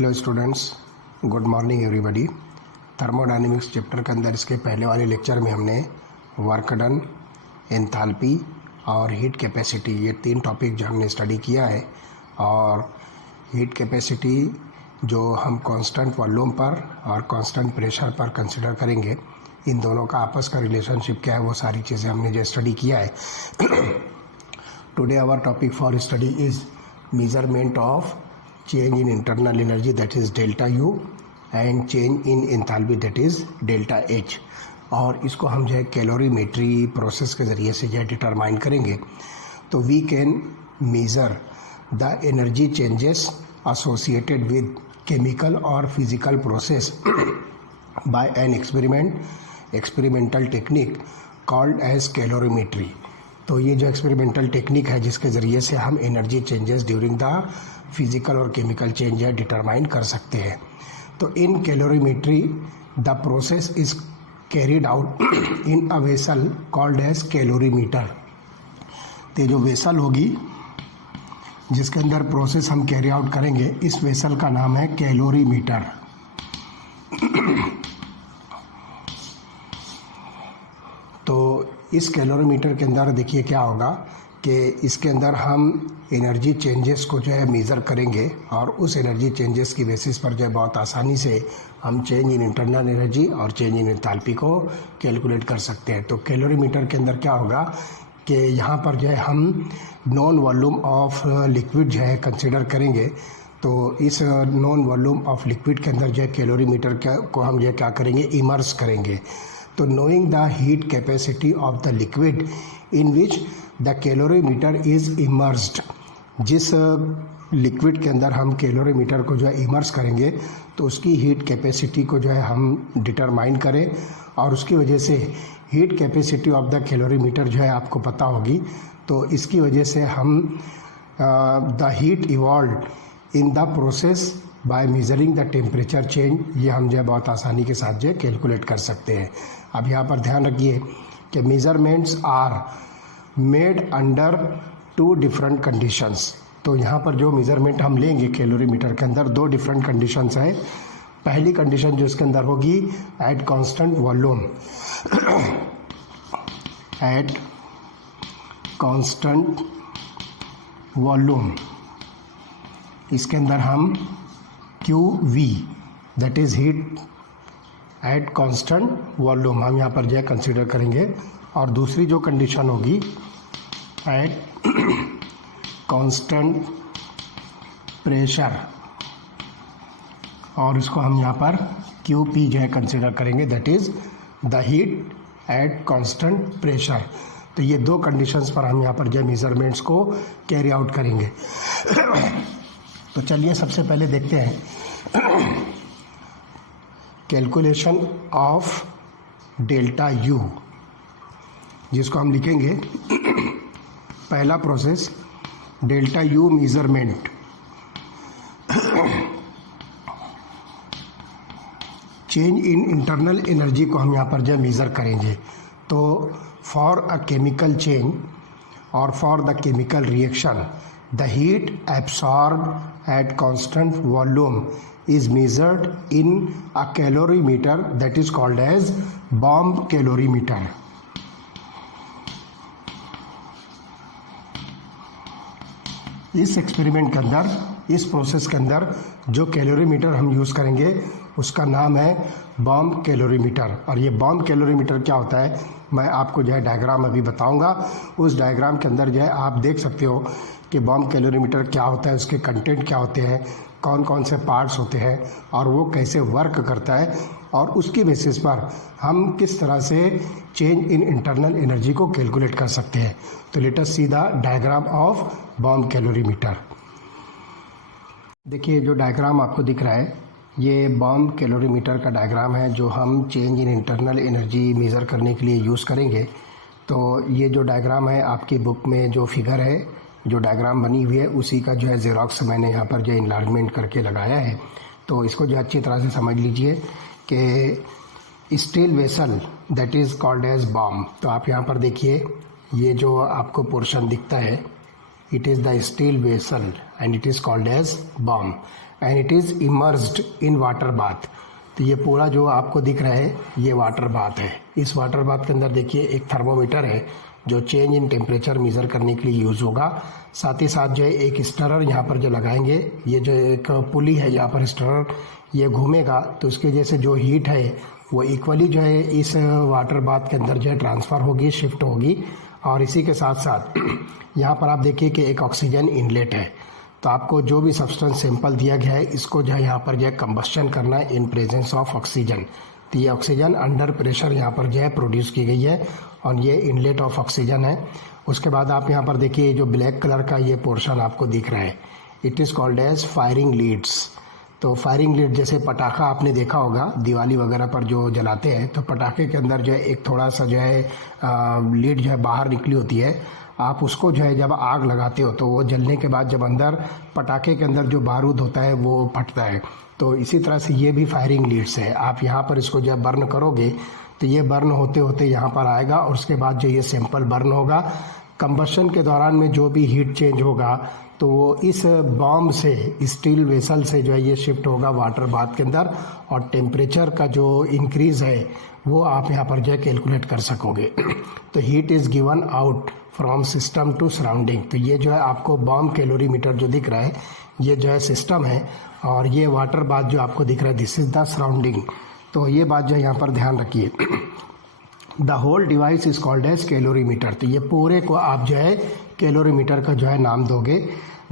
Hello students, good morning everybody. Thermodynamics chapter के अंदर इसके पहले वाले लेक्चर में हमने वर्क डन, एंथैल्पी और हीट कैपेसिटी, ये तीन टॉपिक जो हमने स्टडी किया है। और हीट कैपेसिटी जो हम कांस्टेंट वॉल्यूम पर और कांस्टेंट प्रेशर पर कंसिडर करेंगे, इन दोनों का आपस का रिलेशनशिप क्या है, वो सारी चीज़ें हमने जो स्टडी किया है। Today our topic for study is measurement of change in internal energy, that is delta U, and change in enthalpy, that is delta H। और इसको हम जो है कैलोरीमेट्री प्रोसेस के ज़रिए से जो है डिटरमाइन करेंगे। तो we can measure the energy changes associated with chemical और physical process by an experimental technique called as calorimetry. तो ये जो एक्सपेरिमेंटल टेक्निक है जिसके ज़रिए से हम energy changes during the physical और केमिकल चेंज है डिटरमाइन कर सकते हैं। तो in calorimetry the process is carried out in a vessel called as calorimeter. तो जो वेसल होगी जिसके अंदर प्रोसेस हम कैरी आउट करेंगे, इस वेसल का नाम है कैलोरीमीटर। तो इस कैलोरीमीटर के अंदर देखिए क्या होगा कि इसके अंदर हम एनर्जी चेंजेस को जो है मेज़र करेंगे और उस एनर्जी चेंजेस की बेसिस पर जो है बहुत आसानी से हम चेंज इन इंटरनल एनर्जी और चेंज इन एंथैल्पी को कैलकुलेट कर सकते हैं। तो कैलोरीमीटर के अंदर क्या होगा कि यहाँ पर जो है हम नॉन वॉल्यूम ऑफ लिक्विड जो है कंसिडर करेंगे। तो इस नॉन वॉल्यूम ऑफ लिक्विड के अंदर जो है कैलोरीमीटर को हम जो है क्या करेंगे, इमर्स करेंगे। तो knowing the heat capacity of the liquid in which the calorimeter is immersed, जिस लिक्विड के अंदर हम कैलोरीमीटर को जो है इमर्स करेंगे तो उसकी हीट कैपेसिटी को जो है हम डिटरमाइन करें। और उसकी वजह से heat capacity of the calorimeter जो है आपको पता होगी। तो इसकी वजह से हम the heat evolve in the process by measuring the temperature change, ये हम जो है बहुत आसानी के साथ जो है कैलकुलेट कर सकते हैं। अब यहाँ पर ध्यान रखिए कि measurements are made under two different conditions. तो यहाँ पर जो मेजरमेंट हम लेंगे कैलोरीमीटर के अंदर, दो डिफरेंट कंडीशंस हैं। पहली कंडीशन जो इसके अंदर होगी eight constant volume, eight constant volume, इसके अंदर हम QV that is heat at constant volume हम यहाँ पर जो है कंसिडर करेंगे। और दूसरी जो कंडीशन होगी एट कांस्टेंट प्रेशर, और इसको हम यहाँ पर QP जो है कंसिडर करेंगे, that is the heat at constant pressure. तो ये दो कंडीशंस पर हम यहाँ पर जो मेजरमेंट्स को कैरी आउट करेंगे। तो चलिए सबसे पहले देखते हैं कैलकुलेशन ऑफ डेल्टा U, जिसको हम लिखेंगे पहला process delta U measurement. Change in internal energy को हम यहाँ पर जो मेज़र करेंगे। तो फॉर अ केमिकल चेंज और for the chemical reaction the heat absorbed at constant volume is measured in a calorimeter that is called as bomb calorimeter। इस experiment के अंदर, इस प्रोसेस के अंदर जो कैलोरीमीटर हम यूज़ करेंगे उसका नाम है बॉम्ब कैलोरीमीटर। और ये बॉम्ब कैलोरीमीटर क्या होता है मैं आपको जो है डायग्राम अभी बताऊंगा। उस डायग्राम के अंदर जो है आप देख सकते हो कि बॉम्ब कैलोरीमीटर क्या होता है, उसके कंटेंट क्या होते हैं, कौन कौन से पार्ट्स होते हैं और वो कैसे वर्क करता है, और उसकी बेसिस पर हम किस तरह से चेंज इन इंटरनल एनर्जी को कैलकुलेट कर सकते हैं। तो let us see the diagram of bomb calorimeter. देखिए जो डायग्राम आपको दिख रहा है ये बॉम्ब कैलोरीमीटर का डायग्राम है जो हम change in internal energy measure करने के लिए यूज़ करेंगे। तो ये जो डायग्राम है आपकी बुक में जो फिगर है, जो डायग्राम बनी हुई है, उसी का जो है ज़ेरॉक्स मैंने यहाँ पर जो इन्लार्जमेंट करके लगाया है। तो इसको जो अच्छी तरह से समझ लीजिए कि steel vessel that is called as bomb. तो आप यहाँ पर देखिए ये जो आपको पोर्शन दिखता है, it is the steel vessel and it is called as bomb, and it is immersed in water bath. तो ये पूरा जो आपको दिख रहा है ये वाटर बाथ है। इस वाटर बाथ के अंदर देखिए एक थर्मोमीटर है जो चेंज इन टेम्परेचर मेज़र करने के लिए यूज़ होगा। साथ ही साथ जो है एक स्टरर यहाँ पर जो लगाएंगे, ये जो एक पुली है यहाँ पर स्टरर, ये घूमेगा तो उसकी वजह से जो हीट है वो इक्वली जो है इस वाटर बाथ के अंदर जो है ट्रांसफ़र होगी, शिफ्ट होगी। और इसी के साथ साथ यहाँ पर आप देखिए कि एक ऑक्सीजन इनलेट है। तो आपको जो भी सब्सटेंस सैंपल दिया गया है इसको जो है यहाँ पर जो है कंबस्शन करना है इन प्रेजेंस ऑफ ऑक्सीजन। तो ये ऑक्सीजन अंडर प्रेशर यहाँ पर जो है प्रोड्यूस की गई है और ये इनलेट ऑफ ऑक्सीजन है। उसके बाद आप यहाँ पर देखिए जो ब्लैक कलर का ये पोर्शन आपको दिख रहा है, it is called as firing leads. तो फायरिंग लीड जैसे पटाखा आपने देखा होगा दिवाली वगैरह पर जो जलाते हैं, तो पटाखे के अंदर जो है एक थोड़ा सा जो है लीड जो है बाहर निकली होती है। आप उसको जो है जब आग लगाते हो तो वो जलने के बाद जब अंदर पटाखे के अंदर जो बारूद होता है वो फटता है। तो इसी तरह से ये भी फायरिंग लीड्स है। आप यहाँ पर इसको जब बर्न करोगे तो ये बर्न होते होते यहाँ पर आएगा और उसके बाद जो ये सैंपल बर्न होगा, कंबशन के दौरान में जो भी हीट चेंज होगा तो वो इस बॉम्ब से, स्टील वेसल से जो है ये शिफ्ट होगा वाटर बाथ के अंदर और टेम्परेचर का जो इंक्रीज़ है वो आप यहाँ पर जो है कैलकुलेट कर सकोगे। तो heat is given out from system to surrounding. तो ये जो है आपको बॉम्ब कैलोरीमीटर जो दिख रहा है ये जो है सिस्टम है और ये वाटर बाथ जो आपको दिख रहा है दिस इज़ द सराउंडिंग। तो ये बात जो है यहाँ पर ध्यान रखिए। The whole device is called as calorimeter. तो ये पूरे को आप जो है कैलोरीमीटर का जो है नाम दोगे।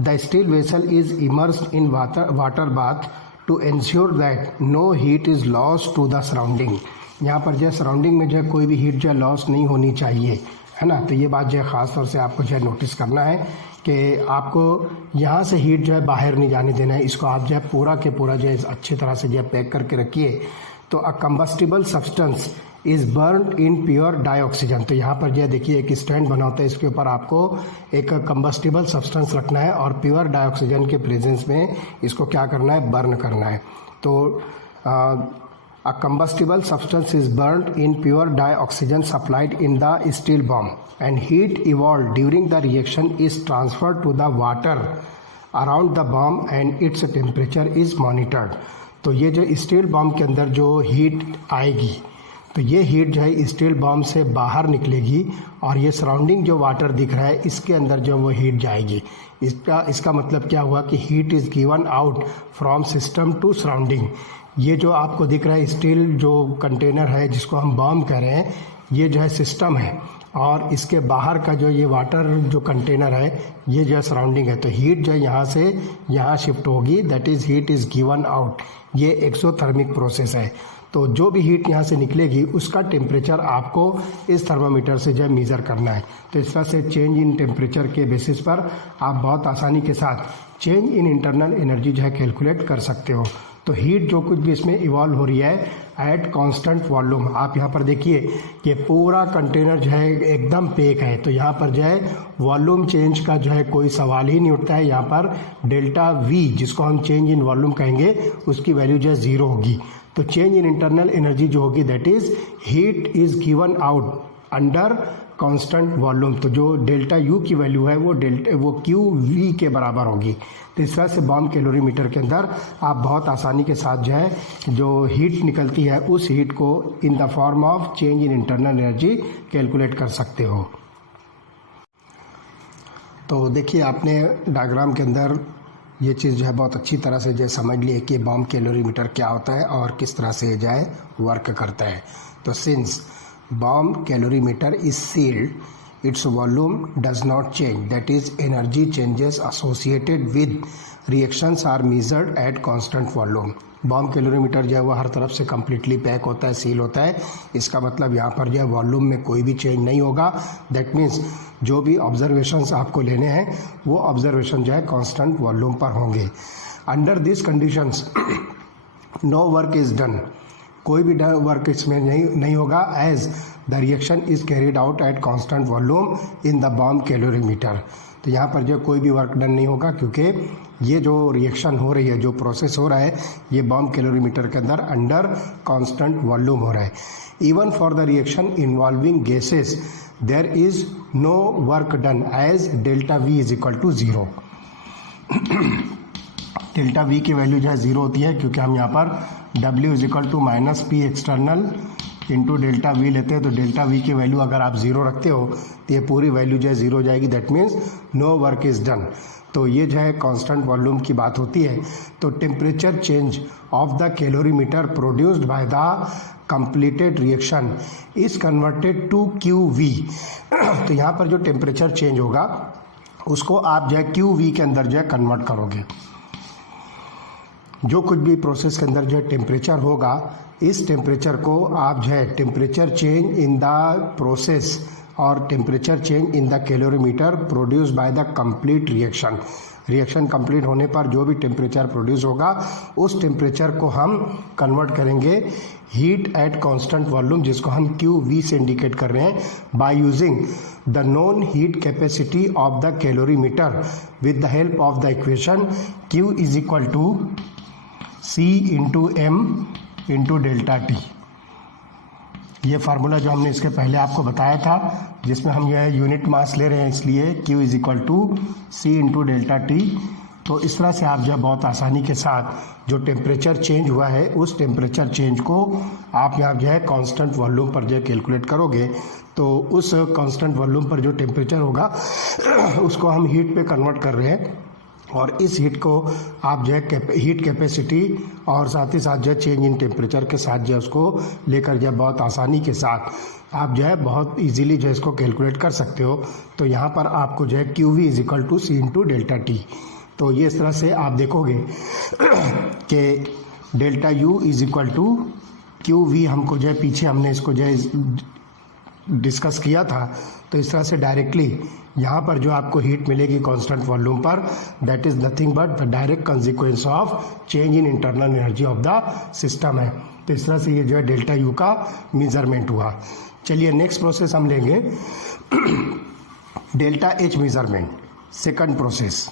The steel vessel is immersed in water bath to ensure that no heat is loss to the surrounding. यहाँ पर जो है सराउंडिंग में जो है कोई भी हीट जो है लॉस नहीं होनी चाहिए, है ना। तो ये बात जो है ख़ास तौर से आपको जो है नोटिस करना है कि आपको यहाँ से हीट जो है बाहर नहीं जाने देना है। इसको आप जो है पूरा के पूरा जो है अच्छी तरह से जो है पैक करके रखिए। तो a combustible substance is burnt in pure dioxygen. तो यहाँ पर जो है देखिए एक स्टैंड बना होता है, इसके ऊपर आपको एक कंबस्टिबल सब्सटेंस रखना है और प्योर डाइऑक्सीजन के प्रेजेंस में इसको क्या करना है, बर्न करना है। तो a combustible substance is burned in pure dioxygen supplied in the steel bomb and heat evolved during the reaction is transferred to the water around the bomb and its temperature is monitored। तो ये जो steel bomb के अंदर जो heat आएगी तो ये heat जो है स्टील बॉम्ब से बाहर निकलेगी और ये सराउंडिंग जो वाटर दिख रहा है इसके अंदर जो वो हीट जाएगी। इसका मतलब क्या हुआ कि heat is given out from system to surrounding. ये जो आपको दिख रहा है स्टील जो कंटेनर है जिसको हम बॉम्ब कह रहे हैं, ये जो है सिस्टम है और इसके बाहर का जो ये वाटर जो कंटेनर है ये जो है सराउंडिंग है। तो हीट जो है यहाँ से यहाँ शिफ्ट होगी, that is heat is given out. ये एक्सोथर्मिक प्रोसेस है। तो जो भी हीट यहाँ से निकलेगी उसका टेम्परेचर आपको इस थर्मामीटर से जो है मेज़र करना है। तो इस तरह से चेंज इन टेम्परेचर के बेसिस पर आप बहुत आसानी के साथ चेंज इन इंटरनल एनर्जी जो है कैलकुलेट कर सकते हो। तो हीट जो कुछ भी इसमें इवॉल्व हो रही है एट कांस्टेंट वॉल्यूम, आप यहाँ पर देखिए कि पूरा कंटेनर जो है एकदम पैक है। तो यहाँ पर जो है वॉल्यूम चेंज का जो है कोई सवाल ही नहीं उठता है। यहाँ पर डेल्टा वी जिसको हम चेंज इन वॉल्यूम कहेंगे उसकी वैल्यू जो है 0 होगी। तो चेंज इन इंटरनल एनर्जी जो होगी that is heat is given out under constant volume. तो जो डेल्टा यू की वैल्यू है वो क्यू वी के बराबर होगी। तो इस तरह से बॉम्ब कैलोरीमीटर के अंदर आप बहुत आसानी के साथ जो है जो हीट निकलती है उस हीट को इन the form of change in internal energy calculate कर सकते हो। तो देखिए आपने डायग्राम के अंदर ये चीज़ जो है बहुत अच्छी तरह से जो है समझ ली है कि बॉम्ब कैलोरीमीटर क्या होता है और किस तरह से जो है वर्क करता है। तो since bomb calorimeter is sealed, its volume does not change, that is energy changes associated with reactions are measured at constant volume। Bomb calorimeter जो है वो हर तरफ से कम्प्लीटली पैक होता है, सील होता है। इसका मतलब यहाँ पर जो है वॉल्यूम में कोई भी चेंज नहीं होगा। दैट मीन्स जो भी ऑब्जर्वेशंस आपको लेने हैं वो ऑब्जर्वेशन जो है कांस्टेंट वॉल्यूम पर होंगे। Under this conditions no work is done, कोई भी वर्क इसमें नहीं होगा as the reaction is carried out at constant volume in the bomb calorimeter. तो यहाँ पर जो कोई भी वर्क डन नहीं होगा क्योंकि ये जो रिएक्शन हो रही है, जो प्रोसेस हो रहा है, ये बॉम्ब कैलोरीमीटर के अंदर अंडर कांस्टेंट वॉल्यूम हो रहा है। Even for the reaction involving gases there is no work done as delta V is equal to 0। Delta V की वैल्यू जो है 0 होती है, क्योंकि हम यहाँ पर W is to minus P external into delta V लेते हैं। तो डेल्टा वी की वैल्यू अगर आप 0 रखते हो तो ये पूरी वैल्यू जो है 0 हो जाएगी, that means no work is done. तो ये जो है कांस्टेंट वॉल्यूम की बात होती है। तो temperature change of the calorimeter produced by the completed reaction is converted to QV। तो यहाँ पर जो टेम्परेचर चेंज होगा उसको आप जो है QV के अंदर जो है कन्वर्ट करोगे। जो कुछ भी प्रोसेस के अंदर जो है टेम्परेचर होगा, इस टेम्परेचर को आप जो है temperature change in the process और temperature change in the calorimeter produce by the complete reaction complete होने पर जो भी टेम्परेचर प्रोड्यूस होगा उस टेम्परेचर को हम कन्वर्ट करेंगे हीट एट कांस्टेंट वॉल्यूम, जिसको हम QV से इंडिकेट कर रहे हैं, by using the known heat capacity of the calorimeter with the help of the equation Q is equal to C into M into delta T. ये formula जो हमने इसके पहले आपको बताया था, जिसमें हम यह यूनिट मास ले रहे हैं, इसलिए Q is equal to C into delta T. तो इस तरह से आप जो है बहुत आसानी के साथ जो टेम्परेचर चेंज हुआ है उस टेम्परेचर चेंज को आप यहाँ जो है कांस्टेंट वॉल्यूम पर जो है कैलकुलेट करोगे। तो उस कांस्टेंट वॉल्यूम पर जो टेम्परेचर होगा उसको हम हीट पे कन्वर्ट कर रहे हैं, और इस हीट को आप जो है हीट कैपेसिटी और साथ ही साथ जो है चेंज इन टेम्परेचर के साथ जो है उसको लेकर जो है बहुत आसानी के साथ आप जो है बहुत इजीली जो है इसको कैलकुलेट कर सकते हो। तो यहाँ पर आपको जो है QV is equal to C into delta T. तो ये इस तरह से आप देखोगे कि delta U is equal to QV, हमको जो है पीछे हमने इसको जो है डिस्कस किया था। तो इस तरह से डायरेक्टली यहाँ पर जो आपको हीट मिलेगी कांस्टेंट वॉल्यूम पर, that is nothing but the direct consequence of change in internal energy of the system है। तो इस तरह से ये जो है डेल्टा U का मेजरमेंट हुआ। चलिए नेक्स्ट प्रोसेस हम लेंगे delta H measurement, second process.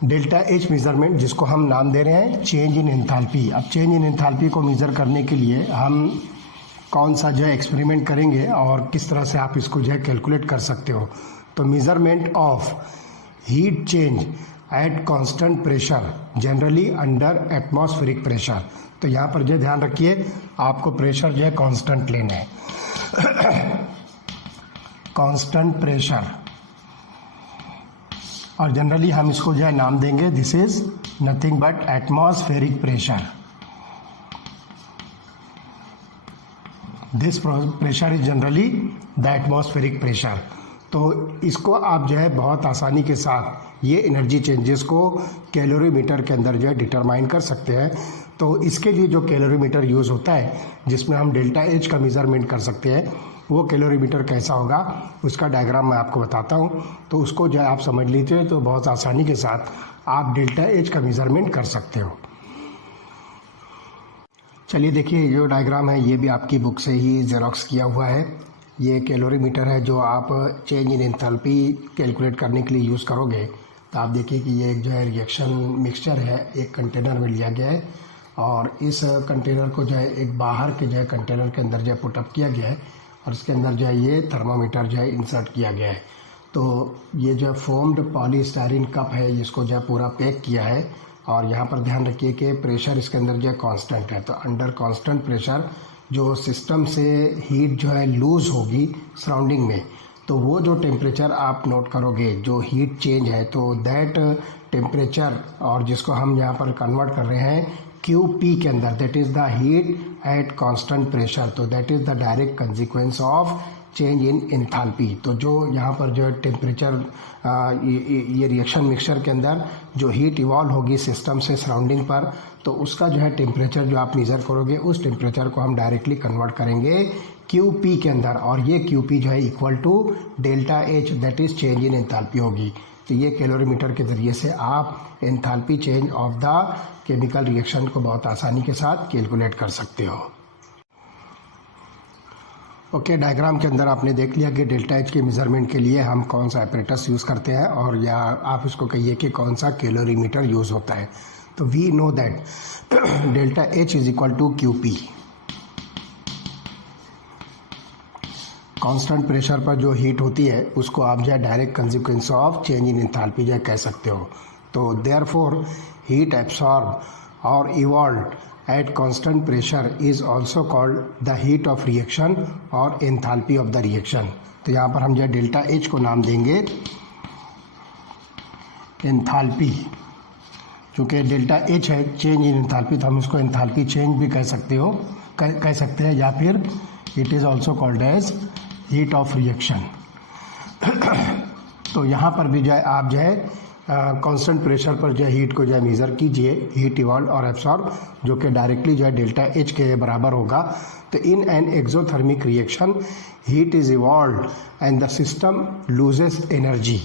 Delta H measurement, जिसको हम नाम दे रहे हैं चेंज इन एंथैल्पी। अब चेंज इन एंथैल्पी को मेज़र करने के लिए हम कौन सा जो है एक्सपेरिमेंट करेंगे और किस तरह से आप इसको जो है कैलकुलेट कर सकते हो। तो measurement of heat change at constant pressure generally under atmospheric pressure. तो यहाँ पर जो ध्यान रखिए, आपको प्रेशर जो है कांस्टेंट लेना है कांस्टेंट प्रेशर, और जनरली हम इसको जो है नाम देंगे this is nothing but atmospheric pressure. This pressure is generally the atmospheric pressure. तो इसको आप जो है बहुत आसानी के साथ ये एनर्जी चेंजेस को कैलोरीमीटर के अंदर जो है डिटरमाइन कर सकते हैं। तो इसके लिए जो कैलोरीमीटर यूज़ होता है, जिसमें हम डेल्टा H का मेजरमेंट कर सकते हैं, वो कैलोरीमीटर कैसा होगा उसका डायग्राम मैं आपको बताता हूँ। तो उसको जो है आप समझ लीजिए, तो बहुत आसानी के साथ आप डेल्टा H का मेजरमेंट कर सकते हो। चलिए देखिए, जो डायग्राम है ये भी आपकी बुक से ही जेरोक्स किया हुआ है। ये कैलोरीमीटर है जो आप चेंज इन एंथैल्पी कैलकुलेट करने के लिए यूज़ करोगे। तो आप देखिए कि ये जो है रिएक्शन मिक्सचर है, एक कंटेनर में लिया गया है, और इस कंटेनर को जो है एक बाहर के जो है कंटेनर के अंदर जो है पुटअप किया गया है, और इसके अंदर जो है ये थर्मामीटर जो है इंसर्ट किया गया है। तो ये जो है फोम्ड पॉलीस्टायरीन कप है, इसको जो है पूरा पैक किया है, और यहाँ पर ध्यान रखिए कि प्रेशर इसके अंदर जो है कांस्टेंट है। तो अंडर कांस्टेंट प्रेशर जो सिस्टम से हीट जो है लूज़ होगी सराउंडिंग में, तो वो जो टेम्परेचर आप नोट करोगे जो हीट चेंज है, तो दैट टेम्परेचर, और जिसको हम यहाँ पर कन्वर्ट कर रहे हैं QP के अंदर, that is the heat at constant pressure. तो that is the direct consequence of change in enthalpy. तो जो यहाँ पर जो है टेम्परेचर, ये रिएक्शन मिक्सचर के अंदर जो हीट इवॉल्व होगी सिस्टम से सराउंडिंग पर, तो उसका जो है टेम्परेचर जो आप मेज़र करोगे, उस टेम्परेचर को हम डायरेक्टली कन्वर्ट करेंगे QP के अंदर, और ये QP जो है equal to delta H, that is change in enthalpy होगी। तो ये कैलोरीमीटर के ज़रिए से आप enthalpy change of the chemical reaction को बहुत आसानी के साथ कैलकुलेट कर सकते हो। ओके, डायग्राम के अंदर आपने देख लिया कि डेल्टा H के मेजरमेंट के लिए हम कौन सा एपरेटस यूज़ करते हैं, और या आप इसको कहिए कि कौन सा कैलोरीमीटर यूज़ होता है। तो we know that delta H is equal to QP। Constant pressure पर जो हीट होती है उसको आप जो है direct consequence of change in enthalpy जो है कह सकते हो। तो देयरफॉर हीट एब्सॉर्ब और evolve at constant pressure is also called the heat of reaction और एंथैल्पी ऑफ द रिएक्शन। तो यहाँ पर हम जो है डेल्टा एच को नाम देंगे एंथैल्पी, क्योंकि डेल्टा एच है चेंज इन एंथैल्पी, तो हम इसको एंथैल्पी चेंज भी कह सकते हैं, या फिर it is also called as heat of reaction. तो यहाँ पर भी जो है आप जो है कांस्टेंट प्रेशर पर जो है हीट को जो है मेज़र कीजिए, हीट इवॉल्व और एब्सॉर्ब, जो कि डायरेक्टली जो है डेल्टा एच के बराबर होगा। तो in an exothermic reaction heat is evolve and the system loses energy.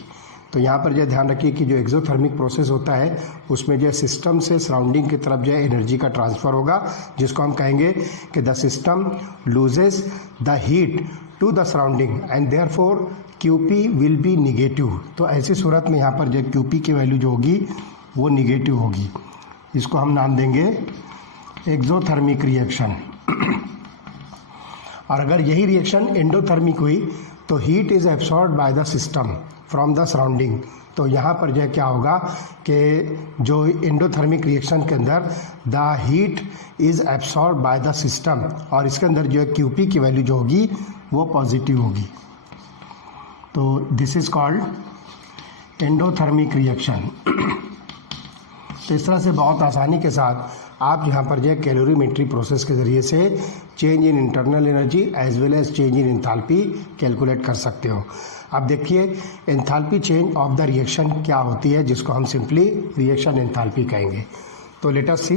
तो यहाँ पर जो ध्यान रखिए कि जो एक्सोथर्मिक प्रोसेस होता है उसमें जो सिस्टम से सराउंडिंग की तरफ जो है एनर्जी का ट्रांसफ़र होगा, जिसको हम कहेंगे कि the system loses the heat to the surrounding and therefore QP will be negative. तो ऐसी सूरत में यहाँ पर जो क्यूपी की वैल्यू जो होगी वो निगेटिव होगी। इसको हम नाम देंगे एक्सोथर्मिक रिएक्शन। और अगर यही रिएक्शन एंडोथर्मिक हुई तो heat is absorbed by the system from the surrounding. तो यहाँ पर जो है क्या होगा कि जो एंडोथर्मिक रिएक्शन के अंदर the heat is absorbed by the system, और इसके अंदर जो है क्यूपी की वैल्यू जो होगी वो पॉजिटिव होगी। तो this is called endothermic reaction. तो इस तरह से बहुत आसानी के साथ आप यहाँ पर जो है कैलोरीमेट्री प्रोसेस के ज़रिए से change in internal energy as well as change in enthalpy calculate कर सकते हो। अब देखिए enthalpy change of the reaction क्या होती है, जिसको हम सिंपली रिएक्शन एंथैल्पी कहेंगे। तो let us see.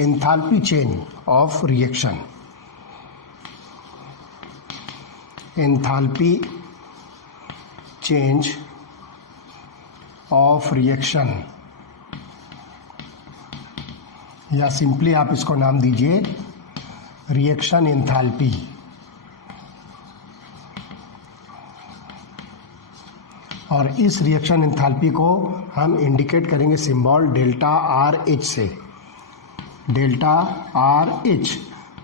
Enthalpy change of reaction, enthalpy change of reaction, या सिंपली आप इसको नाम दीजिए रिएक्शन एंथैल्पी। और इस रिएक्शन एंथैल्पी को हम इंडिकेट करेंगे सिंबल डेल्टा आर एच से, delta R H,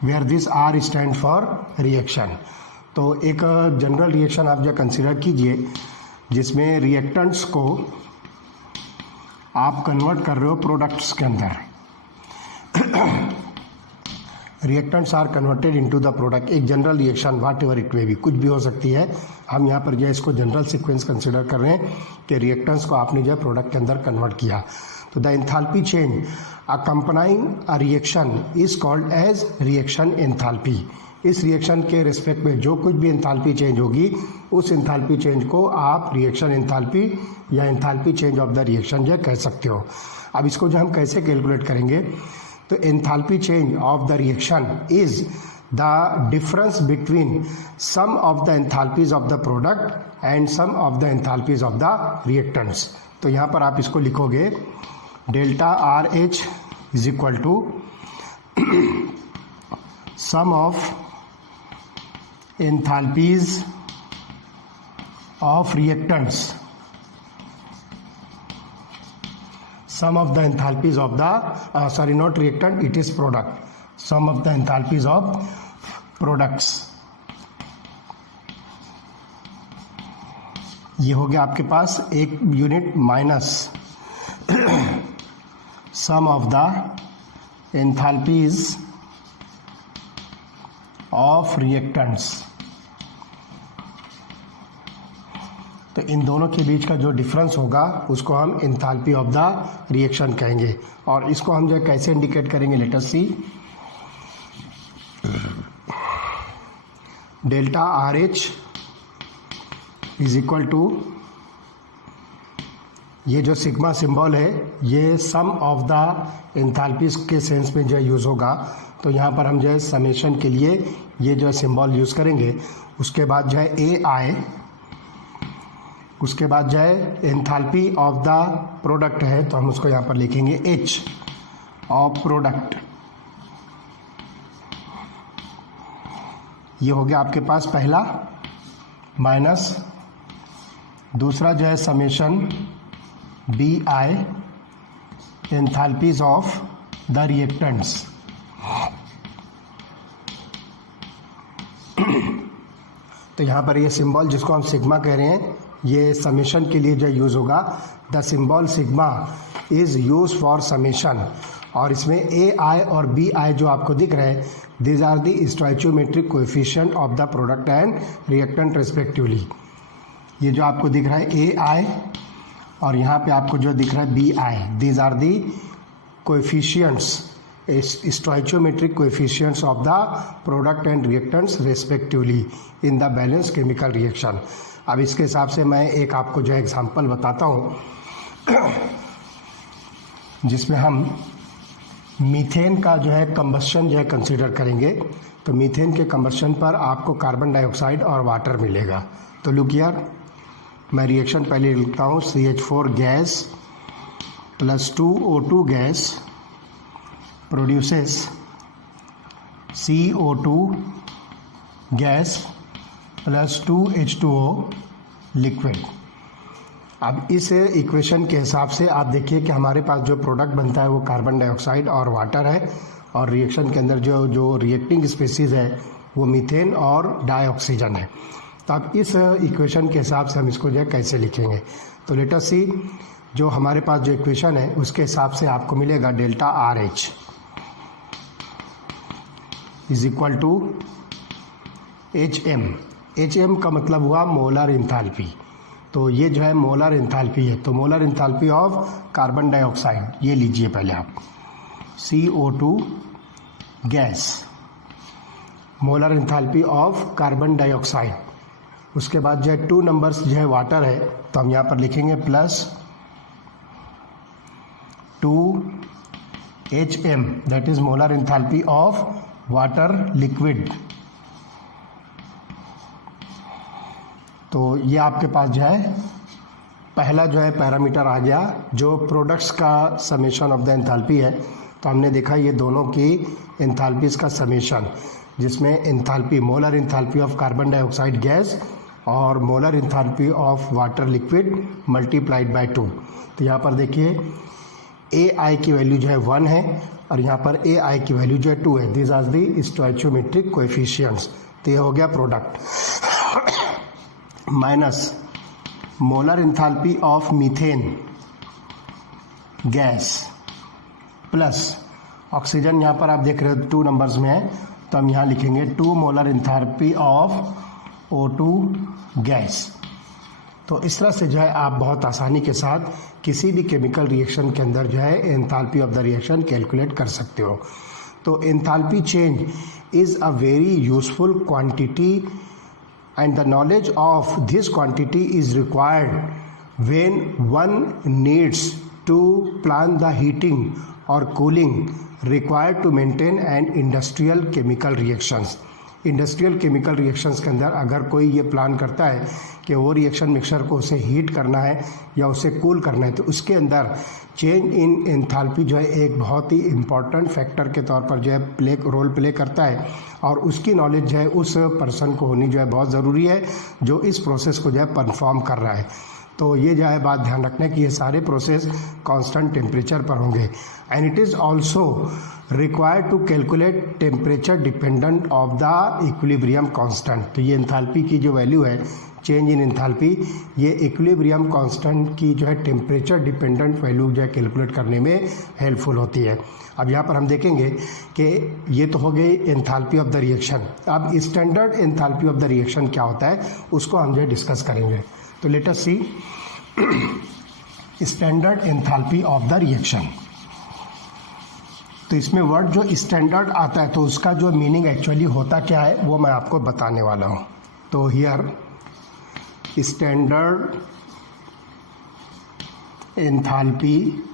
where this R stand for reaction. तो एक जनरल रिएक्शन आप जो कंसिडर कीजिए जिसमें रिएक्टेंट्स को आप कन्वर्ट कर रहे हो प्रोडक्ट्स के अंदर। Reactants are converted into the product. एक general reaction whatever it may be, कुछ भी हो सकती है। हम यहाँ पर जो है इसको जनरल सीक्वेंस कंसिडर कर रहे हैं कि रिएक्टेंट्स को आपने जो है प्रोडक्ट के अंदर कन्वर्ट किया। तो the enthalpy change accompanying a reaction is called as reaction enthalpy. इस रिएक्शन के रिस्पेक्ट में जो कुछ भी एंथैल्पी चेंज होगी उस एंथैल्पी चेंज को आप रिएक्शन एंथैल्पी या enthalpy change of the reaction जो कह सकते हो। अब इसको जो हम कैसे कैलकुलेट करेंगे, तो enthalpy change of the reaction is the difference between sum of the enthalpies of the product and sum of the enthalpies of the reactants. तो यहाँ पर आप इसको लिखोगे delta R H is equal to sum of enthalpies of reactants, sum of the enthalpies of the sorry not reactant, it is product, sum of the enthalpies of products। ये हो गया आपके पास एक unit minus sum of the enthalpies of reactants. तो इन दोनों के बीच का जो डिफरेंस होगा उसको हम एंथैल्पी ऑफ द रिएक्शन कहेंगे। और इसको हम जो है कैसे इंडिकेट करेंगे, let us see. Delta R H is equal to, ये जो सिग्मा सिंबल है ये सम ऑफ द एंथैल्पीज के सेंस में जो है यूज़ होगा। तो यहाँ पर हम जो है समेशन के लिए ये जो है सिंबल यूज़ करेंगे। उसके बाद जो है ए आए, उसके बाद जो है एंथैल्पी ऑफ द प्रोडक्ट है तो हम उसको यहाँ पर लिखेंगे एच ऑफ प्रोडक्ट। ये हो गया आपके पास पहला, माइनस दूसरा जो है summation B I enthalpies of the reactants. तो यहाँ पर ये सिंबल जिसको हम सिग्मा कह रहे हैं, ये समेशन के लिए जो यूज़ होगा। The symbol sigma is use for summation. और इसमें ए आई और बी आई जो आपको दिख रहे हैं, these are the stoichiometric coefficient of the product and reactant respectively. ये जो आपको दिख रहा है ए आई और यहाँ पे आपको जो दिख रहा है B I, these are the coefficients, stoichiometric coefficients of the product and reactants respectively in the balance chemical reaction. अब इसके हिसाब से मैं एक आपको जो है एग्जांपल बताता हूँ जिसमें हम मीथेन का जो है कंबस्शन जो है कंसीडर करेंगे। तो मीथेन के कंबस्शन पर आपको कार्बन डाइऑक्साइड और वाटर मिलेगा। तो लुक हियर, मैं रिएक्शन पहले लिखता हूँ। CH4 gas plus 2O2 gas produces CO2 gas plus 2H2O liquid. अब इस इक्वेशन के हिसाब से आप देखिए कि हमारे पास जो प्रोडक्ट बनता है वो कार्बन डाइऑक्साइड और वाटर है, और रिएक्शन के अंदर जो रिएक्टिंग स्पीसीज है वो मीथेन और डाइऑक्सीजन है। तो अब इस इक्वेशन के हिसाब से हम इसको जो है कैसे लिखेंगे। तो लेट अस सी, जो हमारे पास जो इक्वेशन है उसके हिसाब से आपको मिलेगा delta RH is equal to HM। HM का मतलब हुआ मोलर एंथैल्पी। तो ये जो है मोलर एंथैल्पी है। तो molar enthalpy of carbon dioxide ये लीजिए पहले आप, CO2 gas, molar enthalpy of carbon dioxide. उसके बाद जो है 2 नंबर्स जो है वाटर है, तो हम यहाँ पर लिखेंगे plus 2HM, that is molar enthalpy of water liquid. तो ये आपके पास जो है पहला जो है पैरामीटर आ गया जो प्रोडक्ट्स का समेशन ऑफ द एंथैल्पी है। तो हमने देखा ये दोनों की एंथैल्पीज का समेशन, जिसमें enthalpy molar enthalpy of carbon dioxide gas और molar enthalpy of water liquid multiplied by 2। तो यहाँ पर देखिए AI की वैल्यू जो है 1 है और यहाँ पर AI की वैल्यू जो है 2 है। This are the stoichiometric coefficients. तो ये हो गया product minus molar enthalpy of methane gas plus oxygen, यहाँ पर आप देख रहे हो 2 नंबर्स में है, तो हम यहाँ लिखेंगे 2 molar enthalpy of O2 gas. तो इस तरह से जो है आप बहुत आसानी के साथ किसी भी केमिकल रिएक्शन के अंदर जो है enthalpy of the reaction calculate कर सकते हो। तो enthalpy change is a very useful quantity and the knowledge of this quantity is required when one needs to plan the heating or cooling required to maintain an industrial chemical reactions। Industrial chemical reactions के अंदर अगर कोई ये plan करता है कि वो reaction mixture को उसे हीट करना है या उसे कूल करना है, तो उसके अंदर चेंज इन एंथैल्पी जो है एक बहुत ही इम्पॉर्टेंट फैक्टर के तौर पर जो है रोल प्ले करता है, और उसकी नॉलेज जो है उस पर्सन को होनी जो है बहुत ज़रूरी है जो इस प्रोसेस को जो है परफॉर्म कर रहा है। तो ये जो है बात ध्यान रखना है कि ये सारे प्रोसेस कांस्टेंट टेम्परेचर पर होंगे। And it is also required to calculate temperature dependent of the equilibrium constant. तो ये एंथैल्पी की जो वैल्यू है, चेंज इन एंथैल्पी, ये इक्विलिब्रियम कांस्टेंट की जो है टेम्परेचर डिपेंडेंट वैल्यू जो है कैलकुलेट करने में हेल्पफुल होती है। अब यहाँ पर हम देखेंगे कि ये तो हो गई एंथैल्पी ऑफ द रिएक्शन। अब standard enthalpy of the reaction क्या होता है उसको हम जो है डिस्कस करेंगे। तो let us see standard enthalpy of the reaction. तो इसमें वर्ड जो स्टैंडर्ड आता है तो उसका जो मीनिंग एक्चुअली होता क्या है वो मैं आपको बताने वाला हूँ। तो here standard enthalpy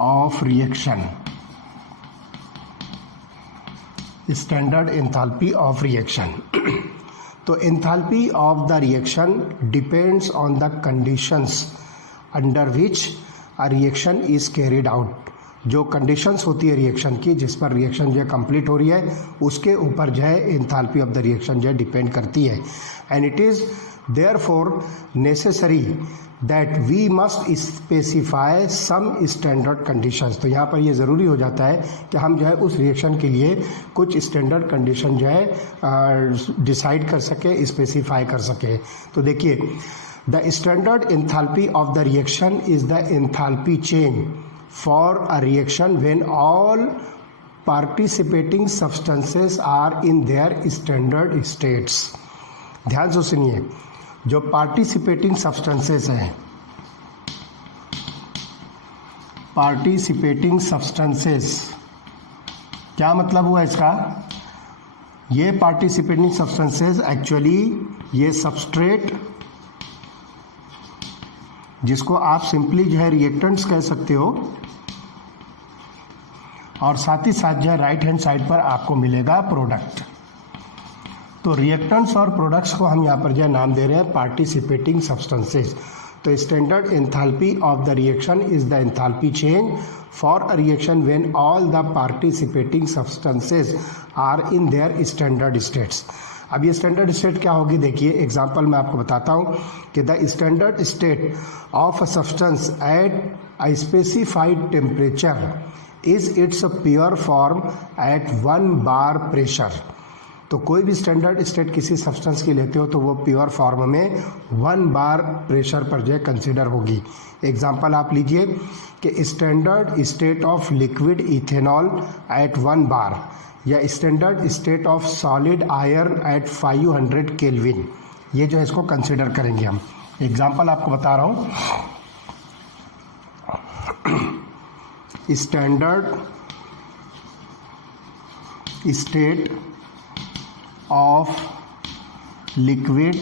of reaction, standard enthalpy of reaction. तो enthalpy of the reaction depends on the conditions under which a reaction is carried out. जो कंडीशंस होती है रिएक्शन की, जिस पर रिएक्शन जो है कंप्लीट हो रही है, उसके ऊपर जो है एंथैल्पी ऑफ द रिएक्शन जो है डिपेंड करती है। And it is therefore necessary that we must specify some standard conditions. तो यहाँ पर ये ज़रूरी हो जाता है कि हम जो है उस रिएक्शन के लिए कुछ स्टैंडर्ड कंडीशन जो है डिसाइड कर सके, स्पेसिफाई कर सके। तो देखिए, the standard enthalpy of the reaction is the enthalpy change for a reaction when all participating substances are in their standard states। ध्यान से सुनिए, जो participating substances हैं, participating substances क्या मतलब हुआ इसका? ये participating substances एक्चुअली ये सबस्ट्रेट, जिसको आप सिंपली जो है रिएक्टेंट्स कह सकते हो, और साथ ही साथ जो है राइट हैंड साइड पर आपको मिलेगा प्रोडक्ट। तो रिएक्टेंट्स और प्रोडक्ट्स को हम यहाँ पर जो है नाम दे रहे हैं पार्टिसिपेटिंग सब्सटेंसेस। तो standard enthalpy of the reaction is the enthalpy change for a reaction when all the participating substances are in their standard states. अब ये स्टैंडर्ड स्टेट क्या होगी, देखिए एग्जांपल मैं आपको बताता हूँ कि the standard state of a substance at a specified temperature is its pure form at 1 bar pressure. तो कोई भी स्टैंडर्ड स्टेट किसी सब्सटेंस की लेते हो तो वो प्योर फॉर्म में 1 बार प्रेशर पर जो है कंसिडर होगी। एग्जांपल आप लीजिए कि standard state of liquid ethanol at 1 bar या standard state of solid iron at 500 kelvin, ये जो है इसको कंसिडर करेंगे हम। एग्जांपल आपको बता रहा हूँ, standard state of liquid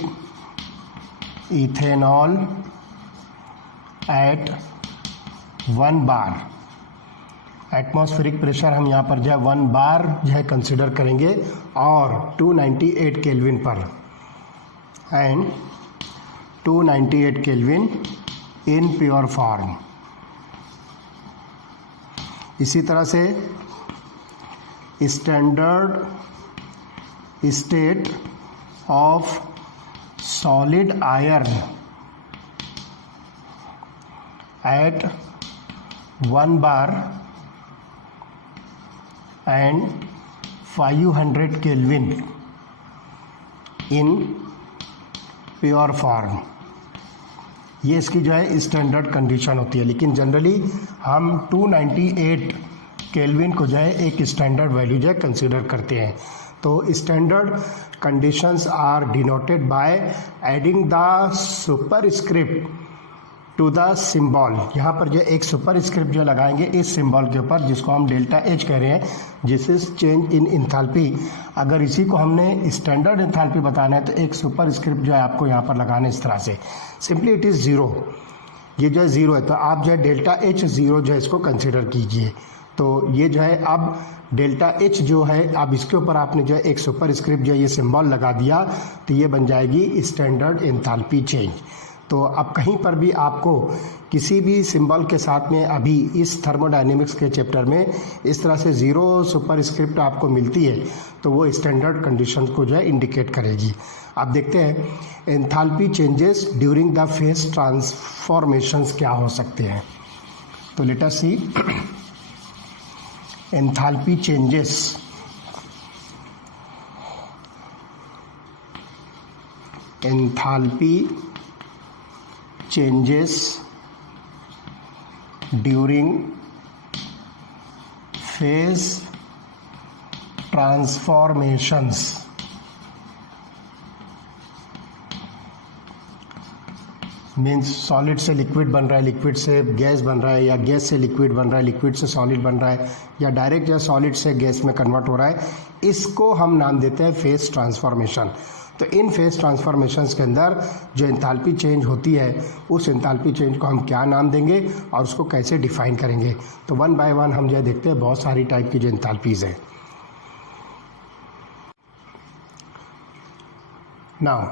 ethanol at 1 bar, atmospheric pressure हम यहाँ पर जो है 1 बार जो है कंसिडर करेंगे और 298 केल्विन पर, and 298 kelvin in pure form. इसी तरह से standard state of solid iron at 1 bar and 500 kelvin in pure form. ये इसकी जो है स्टैंडर्ड कंडीशन होती है, लेकिन जनरली हम 298 केल्विन को जो है एक स्टैंडर्ड वैल्यू जो है कंसिडर करते हैं। तो standard conditions are denoted by adding the superscript to the symbol. यहाँ पर जो एक सुपरस्क्रिप्ट जो लगाएंगे इस सिंबल के ऊपर, जिसको हम डेल्टा एच कह रहे हैं, जिस इज चेंज इन एंथैल्पी। अगर इसी को हमने स्टैंडर्ड एंथैल्पी बताना है तो एक सुपरस्क्रिप्ट जो है आपको यहाँ पर लगाना है इस तरह से, सिंपली इट इज़ 0। ये जो है 0 है तो आप जो है डेल्टा एच 0 जो है इसको कंसिडर कीजिए। तो ये जो है अब डेल्टा एच जो है, अब इसके ऊपर आपने जो है एक सुपरस्क्रिप्ट जो है ये सिंबल लगा दिया तो ये बन जाएगी स्टैंडर्ड एंथैल्पी चेंज। तो अब कहीं पर भी आपको किसी भी सिंबल के साथ में अभी इस थर्मोडायनेमिक्स के चैप्टर में इस तरह से 0 सुपरस्क्रिप्ट आपको मिलती है तो वो स्टैंडर्ड कंडीशन को जो है इंडिकेट करेगी। अब देखते हैं enthalpy changes during the phase transformations क्या हो सकते हैं। तो let us see enthalpy changes. Enthalpy changes during phase transformations। Means solid से लिक्विड बन रहा है, लिक्विड से गैस बन रहा है, या गैस से लिक्विड बन रहा है, लिक्विड से सॉलिड बन रहा है, या डायरेक्ट जो सॉलिड से गैस में कन्वर्ट हो रहा है, इसको हम नाम देते हैं फेज ट्रांसफॉर्मेशन। तो इन फेज ट्रांसफॉर्मेशंस के अंदर जो एंथैल्पी चेंज होती है उस एंथैल्पी चेंज को हम क्या नाम देंगे और उसको कैसे डिफाइन करेंगे। तो 1 बाय 1 हम जो देखते हैं बहुत सारी टाइप की जो एंथैल्पीज है। Now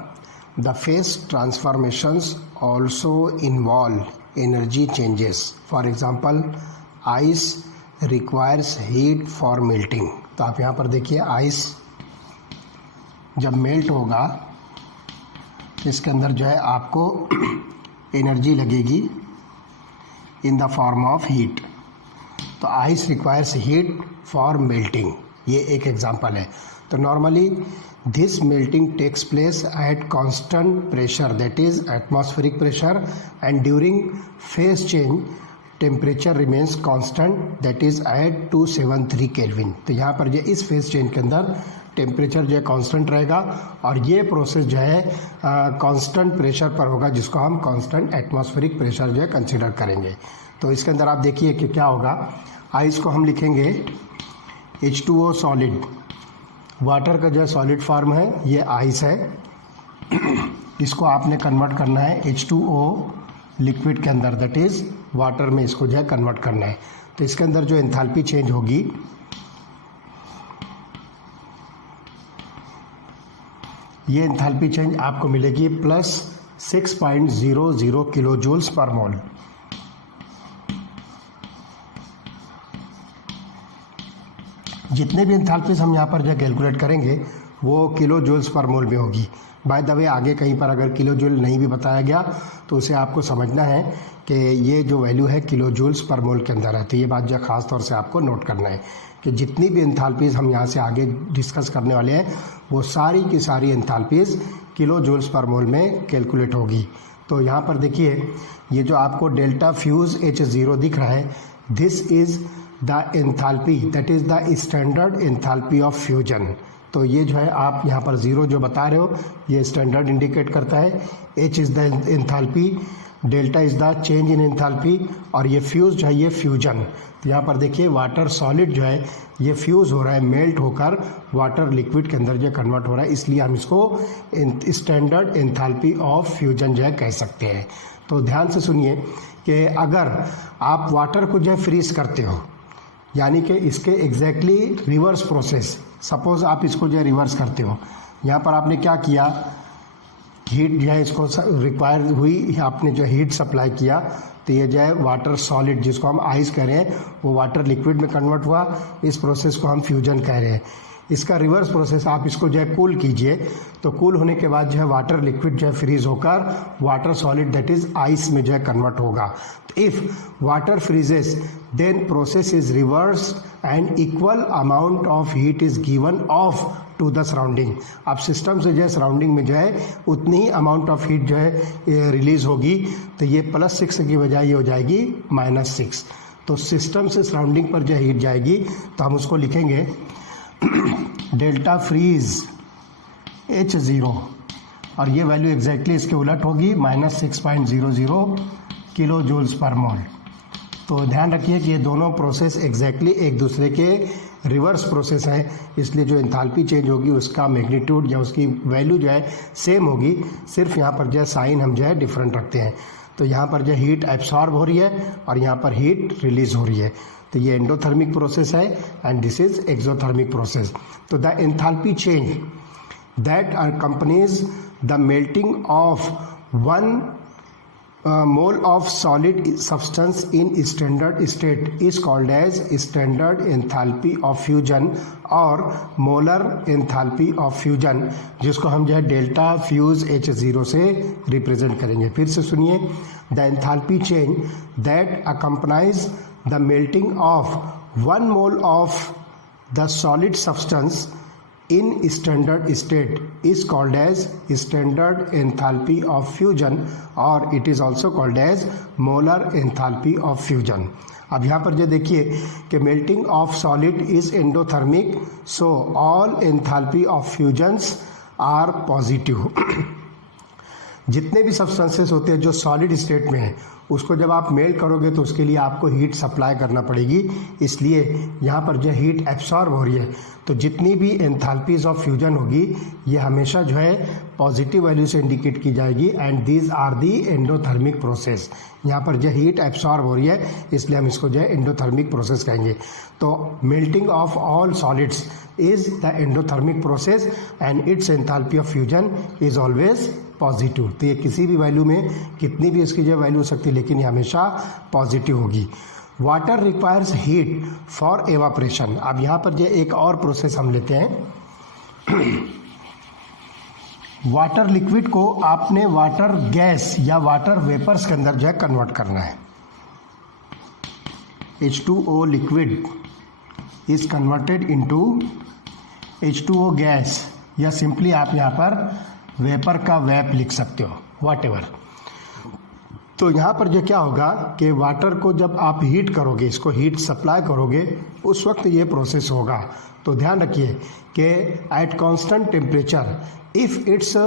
the phase transformations also involve energy changes. For example ice requires heat for melting. तो आप यहाँ पर देखिए आइस जब मेल्ट होगा इसके अंदर जो है आपको एनर्जी लगेगी in the form of heat. तो ice requires heat for melting, ये एक एग्जांपल है। तो normally this melting takes place at constant pressure, that is atmospheric pressure, and during phase change temperature remains constant, that is at 273 kelvin. तो यहाँ पर जो इस फेज चेंज के अंदर टेम्परेचर जो है कांस्टेंट रहेगा और ये प्रोसेस जो है कांस्टेंट प्रेशर पर होगा, जिसको हम कांस्टेंट एटमॉस्फेरिक प्रेशर जो है कंसीडर करेंगे। तो इसके अंदर आप देखिए कि क्या होगा। आइस को हम लिखेंगे H2O सॉलिड, वाटर का जो है सॉलिड फॉर्म है ये आइस है, इसको आपने कन्वर्ट करना है H2O लिक्विड के अंदर, दैट इज़ वाटर में इसको जो है कन्वर्ट करना है। तो इसके अंदर जो एंथैल्पी चेंज होगी ये एंथैल्पी चेंज आपको मिलेगी प्लस 6.00 किलो जूल्स पर मोल। जितने भी एंथैल्पीज हम यहाँ पर जो कैलकुलेट करेंगे वो किलो जूल्स पर मोल में होगी। बाय द वे आगे कहीं पर अगर किलो जूल नहीं भी बताया गया तो उसे आपको समझना है कि ये जो वैल्यू है किलो जूल्स पर मोल के अंदर है। तो ये बात जो खास तौर से आपको नोट करना है कि जितनी भी एंथैल्पीज हम यहाँ से आगे डिस्कस करने वाले हैं वो सारी की सारी एंथैल्पीज किलो जूल्स पर मोल में कैलकुलेट होगी। तो यहाँ पर देखिए ये जो आपको डेल्टा फ्यूज H0 दिख रहा है, this is the enthalpy, that is the standard enthalpy of fusion. तो ये जो है आप यहाँ पर ज़ीरो जो बता रहे हो ये स्टैंडर्ड इंडिकेट करता है। H is the enthalpy, delta is the change in enthalpy, और ये फ्यूज जो है ये फ्यूजन। तो यहाँ पर देखिए वाटर सॉलिड जो है ये फ्यूज़ हो रहा है, मेल्ट होकर वाटर लिक्विड के अंदर जो कन्वर्ट हो रहा है, इसलिए हम इसको स्टैंडर्ड एंथैल्पी ऑफ फ्यूजन जो है कह सकते हैं। तो ध्यान से सुनिए कि अगर आप वाटर को जो है फ्रीज करते हो, यानी कि इसके एग्जैक्टली रिवर्स प्रोसेस, सपोज आप इसको जो है रिवर्स करते हो, यहाँ पर आपने क्या किया, हीट जो है इसको रिक्वायर हुई, आपने जो हीट सप्लाई किया, तो ये जो है वाटर सॉलिड जिसको हम आइस कह रहे हैं वो वाटर लिक्विड में कन्वर्ट हुआ, इस प्रोसेस को हम फ्यूजन कह रहे हैं। इसका रिवर्स प्रोसेस आप इसको जो है कूल कीजिए, तो कूल होने के बाद जो है वाटर लिक्विड जो है फ्रीज होकर water solid that is ice में जो है कन्वर्ट होगा। If water freezes then process is reverse and equal amount of heat is given off to the surrounding. अब सिस्टम से जो है सराउंडिंग में जो है उतनी ही अमाउंट ऑफ हीट जो है रिलीज होगी, तो ये +6 की बजाय ये हो जाएगी -6। तो सिस्टम से सराउंडिंग पर जो हीट जाएगी तो हम उसको लिखेंगे डेल्टा फ्रीज H0, और ये वैल्यू एग्जैक्टली इसके उलट होगी -6.00 किलो जूल्स पर मोल। तो ध्यान रखिए कि ये दोनों प्रोसेस एग्जैक्टली एक दूसरे के रिवर्स प्रोसेस है, इसलिए जो एंथैल्पी चेंज होगी उसका मैग्नीट्यूड या उसकी वैल्यू जो है सेम होगी, सिर्फ यहाँ पर जो है साइन हम जो है डिफरेंट रखते हैं। तो यहाँ पर जो हीट एब्सॉर्ब हो रही है और यहाँ पर हीट रिलीज हो रही है। तो ये एंडोथर्मिक प्रोसेस है and this is exothermic process. तो the enthalpy change that accompanies the melting of 1 mole of solid substance in standard state is called as standard enthalpy of fusion और molar enthalpy of fusion, जिसको हम जो है delta fuse H0 से represent करेंगे। फिर से सुनिए, the enthalpy change that accompanies the melting of 1 mole of the solid substance in standard state is called as standard enthalpy of fusion or it is also called as molar enthalpy of fusion। अब यहाँ पर जो देखिए कि melting of solid is endothermic, so all enthalpy of fusions are positive। जितने भी substances होते हैं जो सॉलिड स्टेट में है उसको जब आप मेल्ट करोगे तो उसके लिए आपको हीट सप्लाई करना पड़ेगी, इसलिए यहाँ पर जो हीट एब्सॉर्ब हो रही है। तो जितनी भी एंथैल्पीज ऑफ फ्यूजन होगी ये हमेशा जो है पॉजिटिव वैल्यू से इंडिकेट की जाएगी and these are the endothermic process. यहाँ पर जो हीट एब्सॉर्ब हो रही है इसलिए हम इसको जो है एंडोथर्मिक प्रोसेस कहेंगे। तो melting of all solids is the endothermic process and it's enthalpy of fusion is always positive. तो ये किसी भी वैल्यू में कितनी भी इसकी जो वैल्यू हो सकती है लेकिन ये हमेशा पॉजिटिव होगी। Water requires heat for evaporation. अब यहाँ पर जो एक और प्रोसेस हम लेते हैं, वाटर लिक्विड को आपने वाटर गैस या वाटर वेपर्स के अंदर जो है कन्वर्ट करना है। H2O liquid is converted into H2O gas, या सिंपली आप यहाँ पर वेपर का वैप लिख सकते हो, व्हाटएवर। तो यहाँ पर जो क्या होगा कि वाटर को जब आप हीट करोगे, इसको हीट सप्लाई करोगे, उस वक्त ये प्रोसेस होगा। तो ध्यान रखिए कि eight constant temperature if it's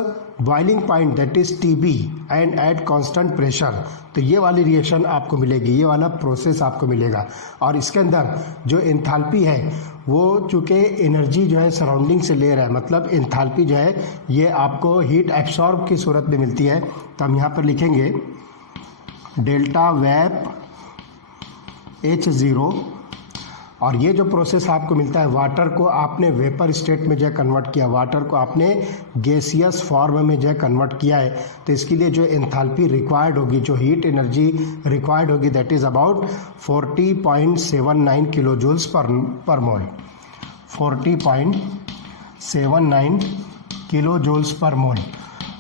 boiling point that is TB and eight constant pressure, तो ये वाली रिएक्शन आपको मिलेगी, ये वाला प्रोसेस आपको मिलेगा। और इसके अंदर जो एंथैल्पी है वो चूँकि एनर्जी जो है सराउंडिंग से ले रहा है, मतलब एंथैल्पी जो है ये आपको हीट एब्सॉर्ब की सूरत में मिलती है। तो हम यहाँ पर लिखेंगे डेल्टा वैप H0, और ये जो प्रोसेस आपको मिलता है, वाटर को आपने वेपर स्टेट में जो है कन्वर्ट किया, वाटर को आपने गैसियस फॉर्म में जो है कन्वर्ट किया है। तो इसके लिए जो एंथैल्पी रिक्वायर्ड होगी, जो हीट एनर्जी रिक्वायर्ड होगी, that is about 40.79 kilo joules per mole, 40.79 kilo joules per mole.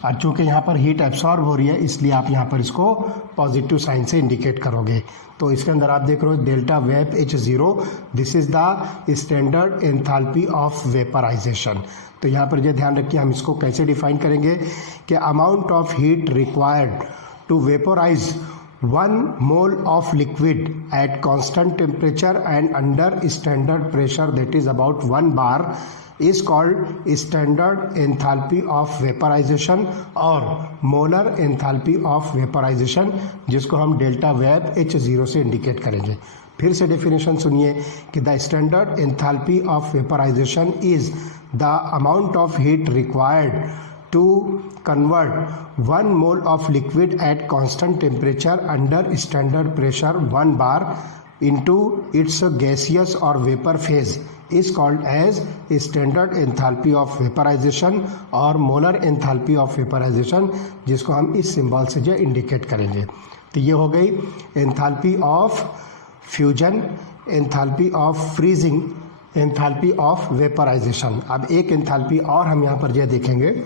और चूँकि यहाँ पर हीट एब्सॉर्ब हो रही है, इसलिए आप यहाँ पर इसको पॉजिटिव साइन से इंडिकेट करोगे। तो इसके अंदर आप देख रहे हो delta vap H0, this is the standard enthalpy of vaporisation. तो यहाँ पर जो ध्यान रखिए, हम इसको कैसे डिफाइन करेंगे कि amount of heat required to vaporize 1 mole of liquid at constant temperature and under standard pressure, that is about 1 bar, is called standard enthalpy of vaporization और molar enthalpy of vaporization, जिसको हम delta vap H0 से indicate करेंगे। फिर से definition सुनिए कि the standard enthalpy of vaporization is the amount of heat required to convert 1 mole of liquid at constant temperature under standard pressure 1 bar into its gaseous or vapor phase is called as standard enthalpy of vaporization और molar enthalpy of vaporization, जिसको हम इस symbol से जो indicate करेंगे। तो ये हो गई enthalpy of fusion, enthalpy of freezing, enthalpy of vaporization. अब एक एंथैल्पी और हम यहाँ पर जो देखेंगे,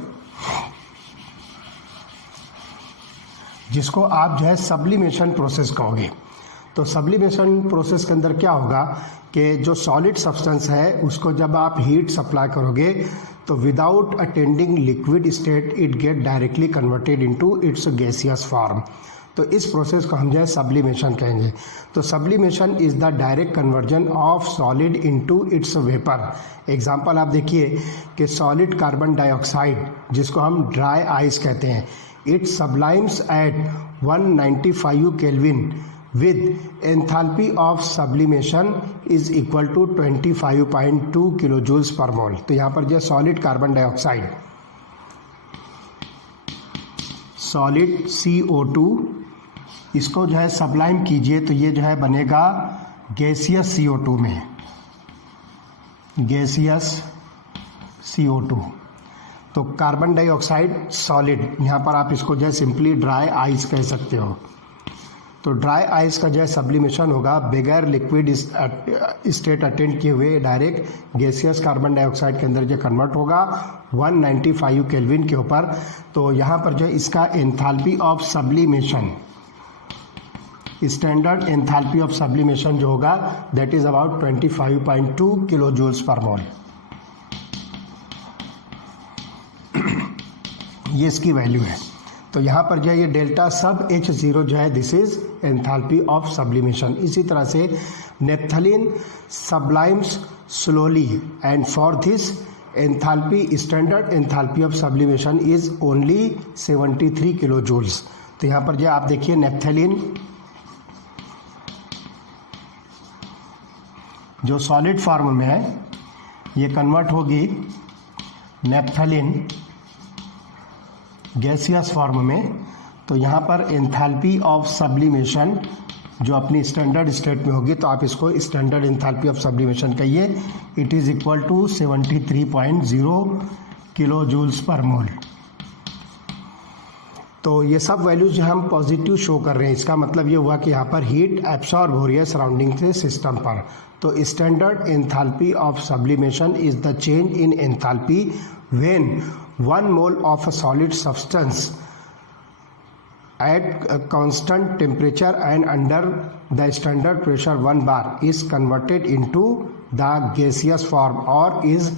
जिसको आप जो है सब्लिमेशन प्रोसेस कहोगे। तो सब्लिमेशन प्रोसेस के अंदर क्या होगा कि जो सॉलिड सब्सटेंस है उसको जब आप हीट सप्लाई करोगे तो without attending liquid state it get directly converted into its gaseous form. तो इस प्रोसेस को हम जो है सब्लिमेशन कहेंगे। तो sublimation is the direct conversion of solid into its vapour. Example आप देखिए कि सॉलिड कार्बन डाइऑक्साइड, जिसको हम ड्राई आइस कहते हैं, it sublimes at 195 kelvin with enthalpy of sublimation is equal to 25.2 kilojoules per mole। तो यहाँ पर जो solid carbon dioxide, solid CO2, इसको जो है सब्लाइम कीजिए तो ये जो है बनेगा गैसियस CO2 में, गैसियस CO2। तो कार्बन डाइऑक्साइड सॉलिड, यहाँ पर आप इसको जो है सिंपली ड्राई आइस कह सकते हो। तो ड्राई आइस का जो है सब्लिमेशन होगा बगैर लिक्विड स्टेट अटेंड किए हुए, डायरेक्ट गैसियस कार्बन डाइऑक्साइड के अंदर जो कन्वर्ट होगा 195 केल्विन के ऊपर। तो यहाँ पर जो इसका enthalpy of sublimation, standard enthalpy of sublimation जो होगा that is about 25.2 kilo joules per mole. ये इसकी वैल्यू है। तो यहाँ पर जो है ये डेल्टा सब H0 जो है this is enthalpy of sublimation. इसी तरह से naphthalene sublimes slowly and for this enthalpy, standard enthalpy of sublimation is only 73 kilo joules. तो यहाँ पर जो आप देखिए नेप्थलीन जो सॉलिड फॉर्म में है ये कन्वर्ट होगी नेप्थलीन गैसियस फॉर्म में। तो यहाँ पर एंथैल्पी ऑफ सब्लिमेशन जो अपनी स्टैंडर्ड स्टेट में होगी, तो आप इसको स्टैंडर्ड एंथैल्पी ऑफ सब्लिमेशन कहिए। It is equal to 73.0 kilo joules per mole. तो ये सब वैल्यूज हम पॉजिटिव शो कर रहे हैं, इसका मतलब ये हुआ कि यहाँ पर हीट एब्सॉर्ब हो रही है सराउंडिंग से सिस्टम पर। तो standard enthalpy of sublimation is the change in enthalpy when 1 mole of a solid substance at a constant temperature and under the standard pressure 1 bar is converted into the gaseous form or is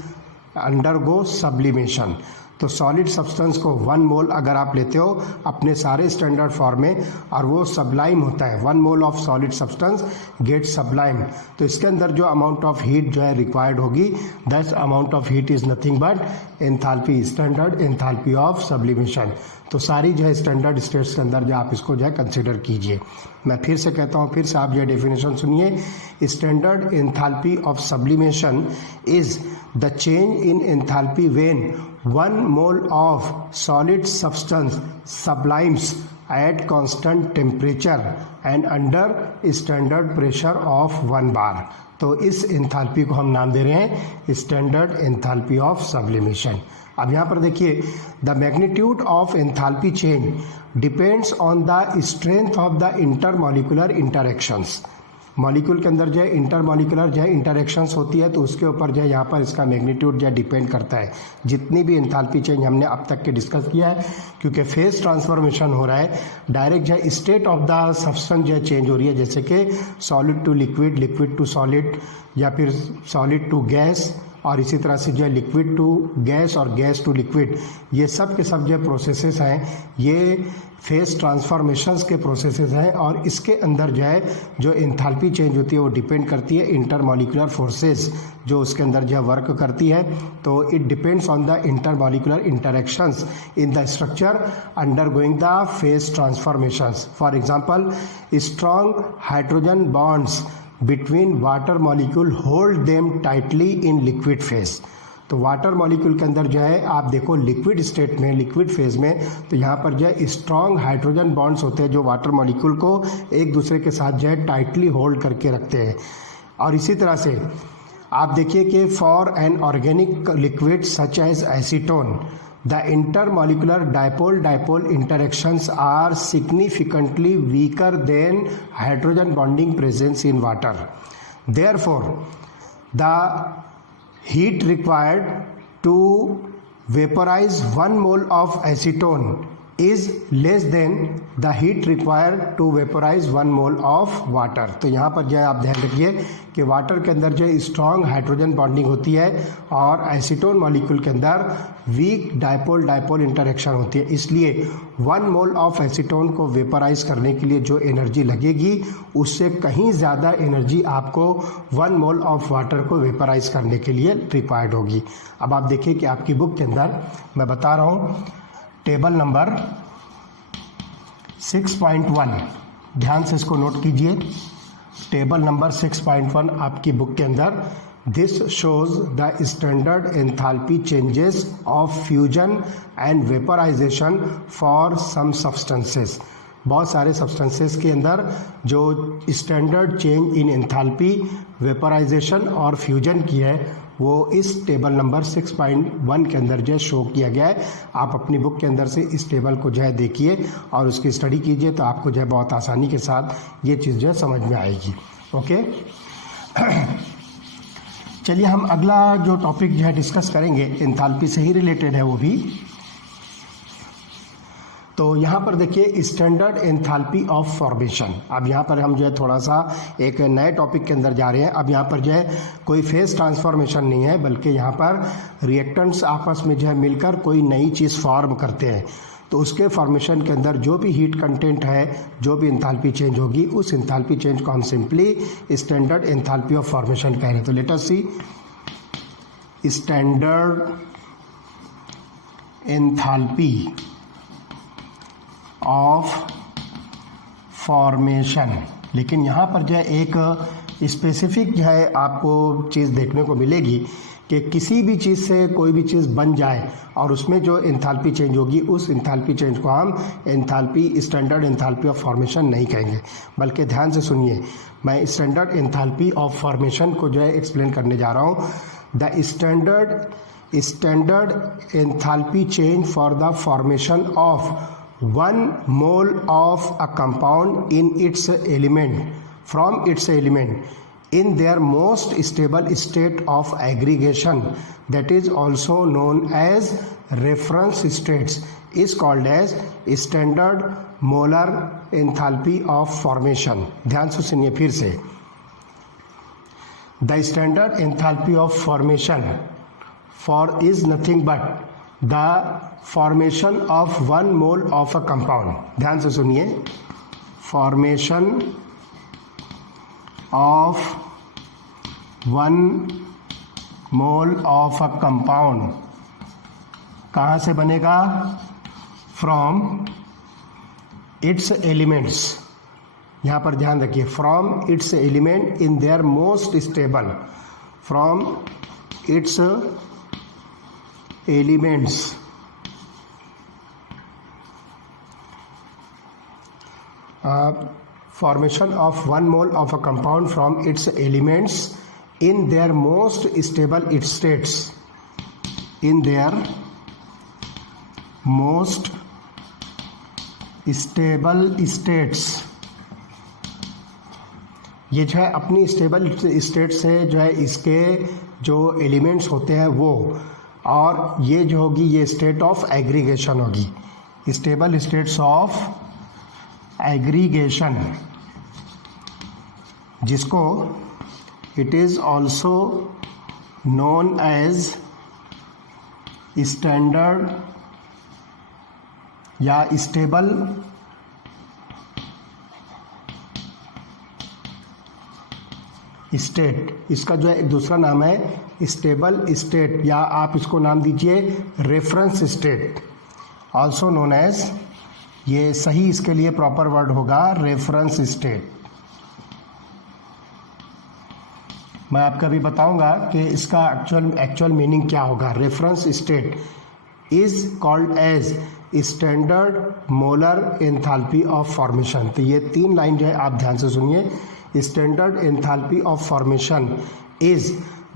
undergo sublimation। तो solid substance को 1 मोल अगर आप लेते हो अपने सारे standard form में और वो सबलाइम होता है, 1 mole of solid substance get sublime, तो इसके अंदर जो अमाउंट ऑफ हीट जो है रिक्वायर्ड होगी, that amount of heat is nothing but enthalpy, standard enthalpy of sublimation. तो सारी जो है स्टैंडर्ड स्टेट्स के अंदर जो आप इसको जो है कंसिडर कीजिए। मैं फिर से कहता हूँ, फिर से आप जो है डेफिनेशन सुनिए। Standard enthalpy of sublimation is the change in enthalpy when 1 mole of solid substance सब्लाइम्स at constant temperature and under standard pressure of 1 bar। तो इस एंथैल्पी को हम नाम दे रहे हैं स्टैंडर्ड एंथैल्पी ऑफ सब्लिमेशन। अब यहाँ पर देखिए, the magnitude of enthalpy change depends on the strength of the intermolecular interactions. Molecule के अंदर जो है इंटरमॉलिक्यूलर जो है इंटरेक्शंस होती है, तो उसके ऊपर जो है यहाँ पर इसका मैग्नीट्यूड जो है डिपेंड करता है। जितनी भी एंथैल्पी चेंज हमने अब तक के डिस्कस किया है, क्योंकि फेज ट्रांसफॉर्मेशन हो रहा है, डायरेक्ट जो है स्टेट ऑफ द सब्सटेंस जो है चेंज हो रही है, जैसे कि solid to liquid, liquid to solid, या फिर सॉलिड टू गैस, और इसी तरह से जो है लिक्विड टू गैस और गैस टू लिक्विड। ये सब के सब जो प्रोसेसेस हैं, ये फेज ट्रांसफॉर्मेशंस के प्रोसेसेस हैं, और इसके अंदर जो है जो एंथैल्पी चेंज होती है वो डिपेंड करती है इंटरमॉलिक्यूलर फोर्सेस जो उसके अंदर जो है वर्क करती है। तो it depends on the intermolecular interactions in the structure undergoing the phase transformations. For example, strong hydrogen bonds between water molecule hold them tightly in liquid phase। तो वाटर मॉलिक्यूल के अंदर जो है आप देखो लिक्विड स्टेट में, liquid phase में, तो यहाँ पर जो है स्ट्रॉन्ग हाइड्रोजन बॉन्ड्स होते हैं जो वाटर मॉलिक्यूल को एक दूसरे के साथ जो है टाइटली होल्ड करके रखते हैं। और इसी तरह से आप देखिए कि for an organic liquid such as acetone, the intermolecular dipole-dipole interactions are significantly weaker than hydrogen bonding presence in water. Therefore, the heat required to vaporize 1 mole of acetone is less than the heat required to vaporize 1 mole of water। तो यहाँ पर जो है आप ध्यान रखिए कि water के अंदर जो है स्ट्रॉन्ग हाइड्रोजन बॉन्डिंग होती है और एसीटोन मॉलिक्यूल के अंदर वीक डाइपोल डाइपोल इंटरेक्शन होती है, इसलिए 1 मोल ऑफ एसीटोन को वेपराइज करने के लिए जो एनर्जी लगेगी उससे कहीं ज़्यादा एनर्जी आपको 1 मोल ऑफ वाटर को वेपराइज करने के लिए रिक्वायर्ड होगी। अब आप देखिए कि आपकी बुक के अंदर मैं बता रहा हूँ टेबल नंबर 6.1, ध्यान से इसको नोट कीजिए। टेबल नंबर 6.1 आपकी बुक के अंदर, this shows the standard enthalpy changes of fusion and vaporisation for some substances. बहुत सारे सब्सटेंसेस के अंदर जो standard change in enthalpy, vaporisation और फ्यूजन की है वो इस टेबल नंबर 6.1 के अंदर जो है शो किया गया है। आप अपनी बुक के अंदर से इस टेबल को जो है देखिए और उसकी स्टडी कीजिए, तो आपको जो है बहुत आसानी के साथ ये चीज़ जो है समझ में आएगी। ओके, चलिए हम अगला जो टॉपिक जो है डिस्कस करेंगे एंथैल्पी से ही रिलेटेड है वो भी। तो यहाँ पर देखिए स्टैंडर्ड एंथैल्पी ऑफ फॉर्मेशन। अब यहाँ पर हम जो है थोड़ा सा एक नए टॉपिक के अंदर जा रहे हैं। अब यहाँ पर जो है कोई फेज ट्रांसफॉर्मेशन नहीं है, बल्कि यहाँ पर रिएक्टेंट्स आपस में जो है मिलकर कोई नई चीज़ फॉर्म करते हैं। तो उसके फॉर्मेशन के अंदर जो भी हीट कंटेंट है, जो भी एंथैल्पी चेंज होगी, उस एंथैल्पी चेंज को हम simply standard enthalpy of formation कह रहे हैं। तो let us see standard enthalpy of formation. लेकिन यहाँ पर जो है एक स्पेसिफिक जो है आपको चीज़ देखने को मिलेगी कि किसी भी चीज़ से कोई भी चीज़ बन जाए और उसमें जो एंथैल्पी चेंज होगी उस एंथैल्पी चेंज को हम enthalpy standard enthalpy of formation नहीं कहेंगे। बल्कि ध्यान से सुनिए, मैं स्टैंडर्ड एंथैल्पी ऑफ फॉर्मेशन को जो है एक्सप्लेन करने जा रहा हूँ। The standard enthalpy change for the formation of 1 mole of a compound in its element from its element in their most stable state of aggregation, that is also known as reference states, is called as standard molar enthalpy of formation. ध्यान से सुनिए फिर से. The standard enthalpy of formation for is nothing but the formation of 1 mole of a compound. ध्यान से सुनिए. Formation of 1 mole of a compound कहाँ से बनेगा? From its elements. यहाँ पर ध्यान रखिए. From its element in their most stable. From its elements formation of 1 mole of a compound from its elements in their most stable states, in their most stable states. ये जो है अपनी stable state से जो है इसके जो elements होते हैं वो, और ये जो होगी ये स्टेट ऑफ एग्रीगेशन होगी. स्टेबल स्टेट्स ऑफ एग्रीगेशन, जिसको it is also known as standard या स्टेबल स्टेट. इसका जो है एक दूसरा नाम है स्टेबल स्टेट, या आप इसको नाम दीजिए reference state, also known as, ये सही इसके लिए प्रॉपर वर्ड होगा रेफरेंस स्टेट. मैं आपको अभी बताऊंगा कि इसका एक्चुअल मीनिंग क्या होगा. Reference state is called as standard molar enthalpy of formation. तो ये 3 लाइन जो है आप ध्यान से सुनिए. Standard enthalpy of formation is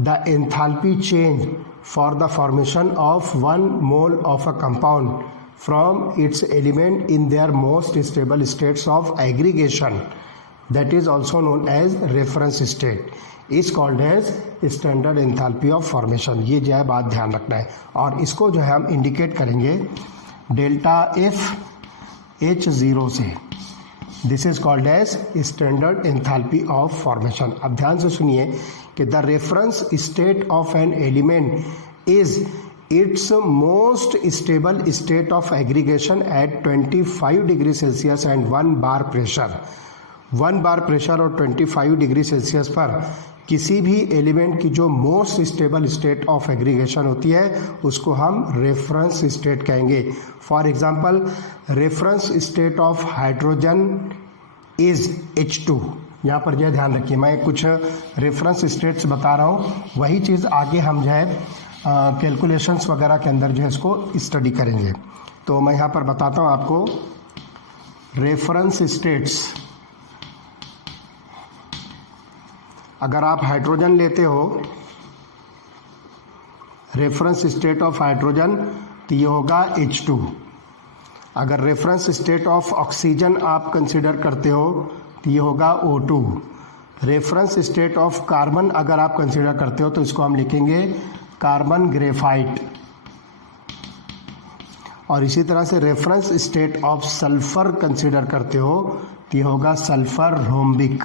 the enthalpy change for the formation of 1 mole of a compound from its element in their most stable states of aggregation, that is also known as reference state, is called as standard enthalpy of formation. ये जो है बात ध्यान रखना है, और इसको जो है हम इंडिकेट करेंगे डेल्टा एफ H0 से. This is called as standard enthalpy of formation. अब ध्यान से सुनिए कि the reference state of an element is its most stable state of aggregation at 25 degree Celsius and 1 bar pressure. 1 bar pressure और 25 degree Celsius पर किसी भी element की जो most stable state of aggregation होती है उसको हम रेफरेंस स्टेट कहेंगे. For example, reference state of hydrogen is H2. यहाँ पर जो है ध्यान रखिए, मैं कुछ रेफरेंस स्टेट्स बता रहा हूँ, वही चीज़ आगे हम जो है कैलकुलेशंस वगैरह के अंदर जो है इसको स्टडी करेंगे. तो मैं यहाँ पर बताता हूँ आपको रेफरेंस स्टेट्स. अगर आप हाइड्रोजन लेते हो, रेफरेंस स्टेट ऑफ हाइड्रोजन, तो ये होगा H2. अगर रेफरेंस स्टेट ऑफ ऑक्सीजन आप कंसिडर करते हो तो ये होगा O2. Reference state of carbon अगर आप कंसिडर करते हो तो इसको हम लिखेंगे कार्बन ग्रेफाइट. और इसी तरह से reference state of sulphur consider करते हो तो ये होगा सल्फर रोम्बिक.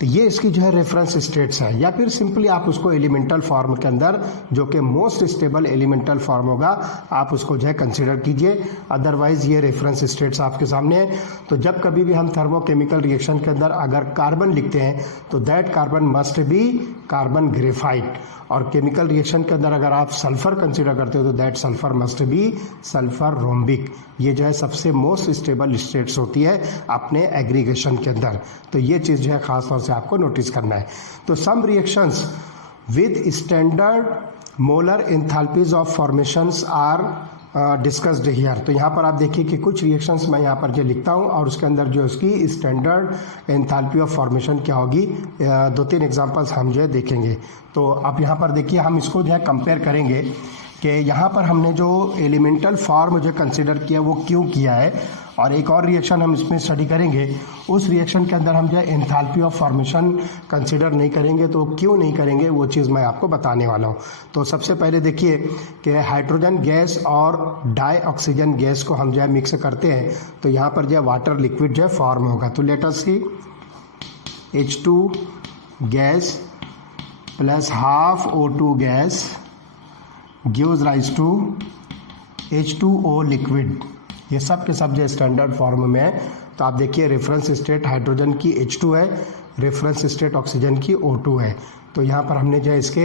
तो ये इसकी जो है रेफरेंस स्टेट्स है, या फिर सिंपली आप उसको एलिमेंटल फॉर्म के अंदर जो कि मोस्ट स्टेबल एलिमेंटल फॉर्म होगा आप उसको जो है कंसिडर कीजिए. अदरवाइज ये रेफरेंस स्टेट्स आपके सामने है. तो जब कभी भी हम थर्मोकेमिकल रिएक्शन के अंदर अगर कार्बन लिखते हैं तो that carbon must be carbon graphite, और केमिकल रिएक्शन के अंदर अगर आप सल्फर कंसिडर करते हो तो that sulphur must be sulphur rhombic. ये जो है सबसे मोस्ट स्टेबल स्टेट्स होती है अपने एग्रीगेशन के अंदर. तो ये चीज़ जो है खास तौर से आपको नोटिस करना है. तो some reactions with standard molar enthalpies of formations are discussed here. तो यहाँ पर आप देखिए कि कुछ रिएक्शंस मैं यहाँ पर जो लिखता हूँ और उसके अंदर जो उसकी स्टैंडर्ड एंथैल्पी ऑफ फॉर्मेशन क्या होगी, 2-3 एग्जांपल्स हम जो है देखेंगे. तो आप यहाँ पर देखिए, हम इसको जो है कंपेयर करेंगे कि यहाँ पर हमने जो एलिमेंटल फॉर्म जो कंसिडर किया वो क्यों किया है, और एक और रिएक्शन हम इसमें स्टडी करेंगे, उस रिएक्शन के अंदर हम जो एंथैल्पी ऑफ फॉर्मेशन कंसिडर नहीं करेंगे। तो क्यों नहीं करेंगे वो चीज़ मैं आपको बताने वाला हूँ। तो सबसे पहले देखिए कि हाइड्रोजन गैस और डाई ऑक्सीजन गैस को हम जो है मिक्स करते हैं तो यहाँ पर जो है वाटर लिक्विड जो है फॉर्म होगा। तो let us see H2 gas plus half O2 gas gives rise to H2O liquid. ये सब के सब जो स्टैंडर्ड फॉर्म में है। तो आप देखिए रेफरेंस स्टेट हाइड्रोजन की H2 है, रेफरेंस स्टेट ऑक्सीजन की O2 है। तो यहाँ पर हमने जो है इसके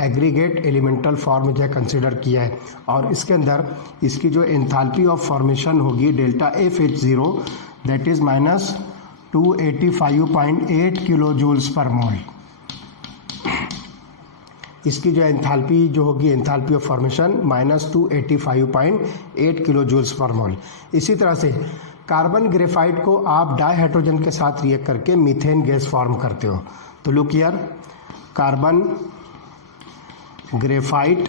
एग्रीगेट एलिमेंटल फॉर्म जो है कंसिडर किया है, और इसके अंदर इसकी जो एंथैल्पी ऑफ फॉर्मेशन होगी delta FH0 that is minus 285.8 kilo joules per mole. इसकी जो एंथैल्पी जो होगी enthalpy of formation minus 285.8 kilo joules per mole. इसी तरह से कार्बन ग्रेफाइट को आप डाइहाइड्रोजन के साथ रिएक्ट करके मीथेन गैस फॉर्म करते हो। तो look here, carbon graphite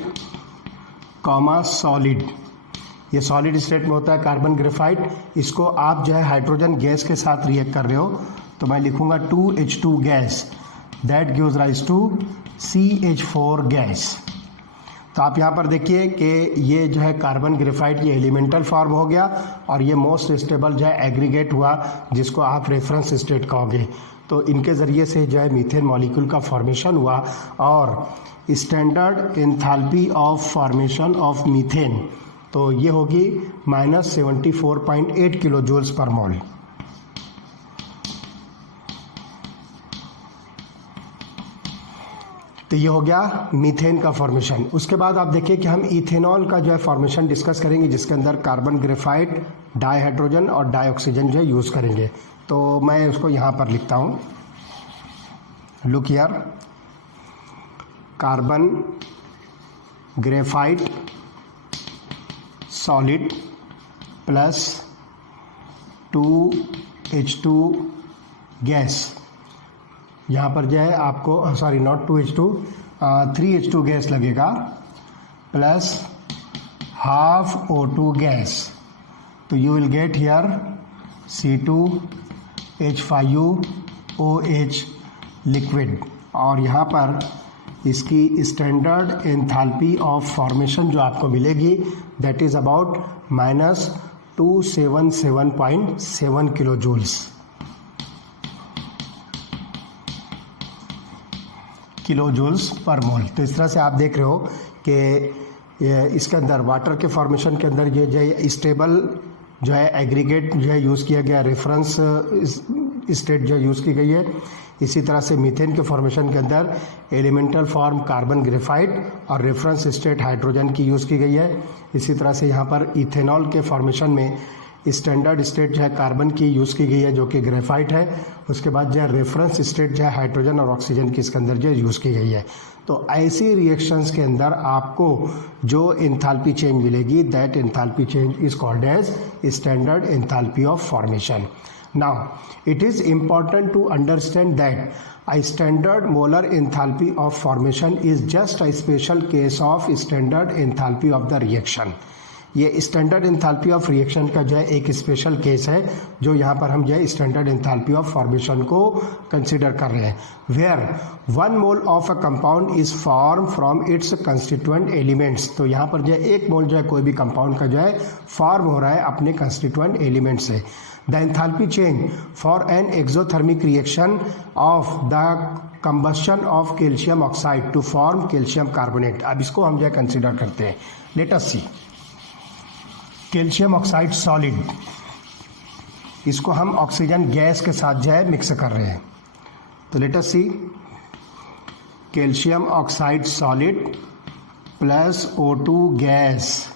comma solid, ये सॉलिड स्टेट में होता है कार्बन ग्रेफाइट। इसको आप जो है हाइड्रोजन गैस के साथ रिएक्ट कर रहे हो तो मैं लिखूंगा 2H2 gas that gives rise to CH4 gas. तो आप यहाँ पर देखिए कि ये जो है कार्बन ग्रेफाइट ये एलिमेंटल फॉर्म हो गया, और ये मोस्ट स्टेबल जो है एग्रीगेट हुआ जिसको आप रेफरेंस स्टेट कहोगे। तो इनके ज़रिए से जो है मीथेन मॉलिक्यूल का फॉर्मेशन हुआ, और standard enthalpy of formation of methane तो ये होगी minus 74.8 kilo joules per mole. तो ये हो गया मीथेन का फॉर्मेशन। उसके बाद आप देखिए कि हम इथेनॉल का जो है फॉर्मेशन डिस्कस करेंगे, जिसके अंदर कार्बन ग्रेफाइट, डाइहाइड्रोजन और डाइऑक्सीजन जो है यूज़ करेंगे। तो मैं उसको यहाँ पर लिखता हूँ, look here, carbon graphite solid plus 2H2 gas, यहाँ पर जो है आपको sorry not 2H2 3H2 gas लगेगा, प्लस हाफ O2 गैस। तो you will get here C2H5OH liquid, और यहाँ पर इसकी स्टैंडर्ड एंथैल्पी ऑफ फॉर्मेशन जो आपको मिलेगी that is about minus 277.7 kilo joules per mole. तो इस तरह से आप देख रहे हो कि इसके अंदर वाटर के फॉर्मेशन के अंदर ये जो है स्टेबल जो है एग्रीगेट जो है यूज़ किया गया, रेफरेंस स्टेट जो यूज़ की गई है। इसी तरह से मीथेन के फॉर्मेशन के अंदर एलिमेंटल फॉर्म कार्बन ग्रेफाइट और रेफरेंस स्टेट हाइड्रोजन की यूज़ की गई है। इसी तरह से यहाँ पर इथेनॉल के फॉर्मेशन में स्टैंडर्ड स्टेट जो है कार्बन की यूज़ की गई है जो कि ग्रेफाइट है। उसके बाद जो है रेफरेंस स्टेट जो है हाइड्रोजन और ऑक्सीजन की इसके अंदर जो है यूज़ की गई है। तो ऐसी रिएक्शंस के अंदर आपको जो एंथैल्पी चेंज मिलेगी that enthalpy change is called as standard enthalpy of formation. Now, it is important to understand that a standard molar enthalpy of formation is just a special case of standard enthalpy of the reaction. ये standard enthalpy of reaction का जो है एक special case है जो यहाँ पर हम जो है स्टैंडर्ड एंथैल्पी ऑफ फॉर्मेशन को कंसिडर कर रहे हैं, where 1 mole of a compound is form from its constituent elements. तो यहाँ पर जो है 1 मोल जो है कोई भी कंपाउंड का जो है फॉर्म हो रहा है अपने कंस्टिट्यूएंट एलिमेंट से। The enthalpy change for an exothermic reaction of the combustion of calcium oxide to form calcium carbonate. अब इसको हम जो है कंसिडर करते हैं। Let us see calcium oxide solid, इसको हम ऑक्सीजन गैस के साथ जो है मिक्स कर रहे हैं। तो let us see calcium oxide solid plus O2 gas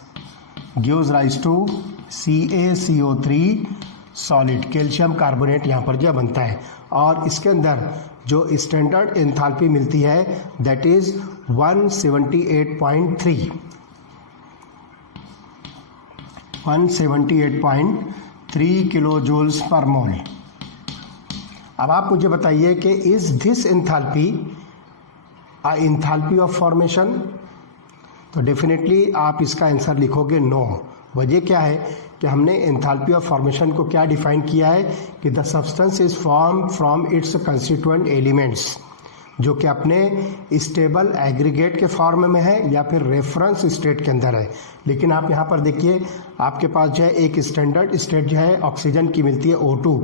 gives rise to CaCO3 solid, calcium carbonate यहाँ पर जो बनता है। और इसके अंदर जो स्टैंडर्ड एंथैल्पी मिलती है that is 178.3 kilo joules per mole. अब आप मुझे बताइए कि is this enthalpy a enthalpy of formation? तो डेफिनेटली आप इसका आंसर लिखोगे नो। वजह क्या है कि हमने एंथैल्पी ऑफ फॉर्मेशन को क्या डिफाइन किया है कि the substance is form from its constituent elements, जो कि अपने स्टेबल एग्रीगेट के फॉर्म में है या फिर रेफरेंस स्टेट के अंदर है। लेकिन आप यहाँ पर देखिए आपके पास जो है एक स्टैंडर्ड स्टेट जो है ऑक्सीजन की मिलती है O2,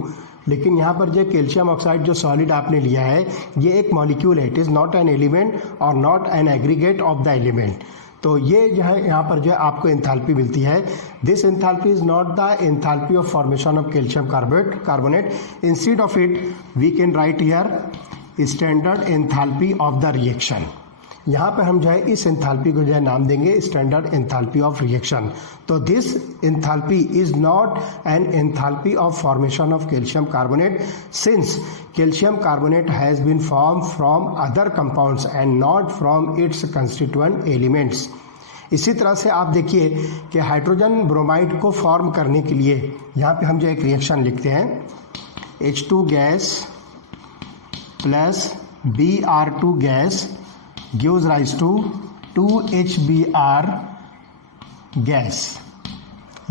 लेकिन यहाँ पर जो कैल्शियम ऑक्साइड जो सॉलिड आपने लिया है ये एक मॉलिक्यूल है, it is not an element और not an aggregate of the element. तो ये जो है यहाँ पर जो है आपको एंथैल्पी मिलती है। This enthalpy is not the enthalpy of formation of calcium carbonate. Instead of it we can write here standard enthalpy of the reaction. यहाँ पे हम जो है इस एंथैल्पी को जो है नाम देंगे स्टैंडर्ड एंथैल्पी ऑफ रिएक्शन। तो this enthalpy is not an enthalpy of formation of calcium carbonate since calcium carbonate has been form from other compounds and not from its constituent elements. इसी तरह से आप देखिए कि हाइड्रोजन ब्रोमाइड को form करने के लिए यहाँ पे हम जो एक रिएक्शन लिखते हैं H2 gas plus Br2 gas gives rise to 2HBr gas.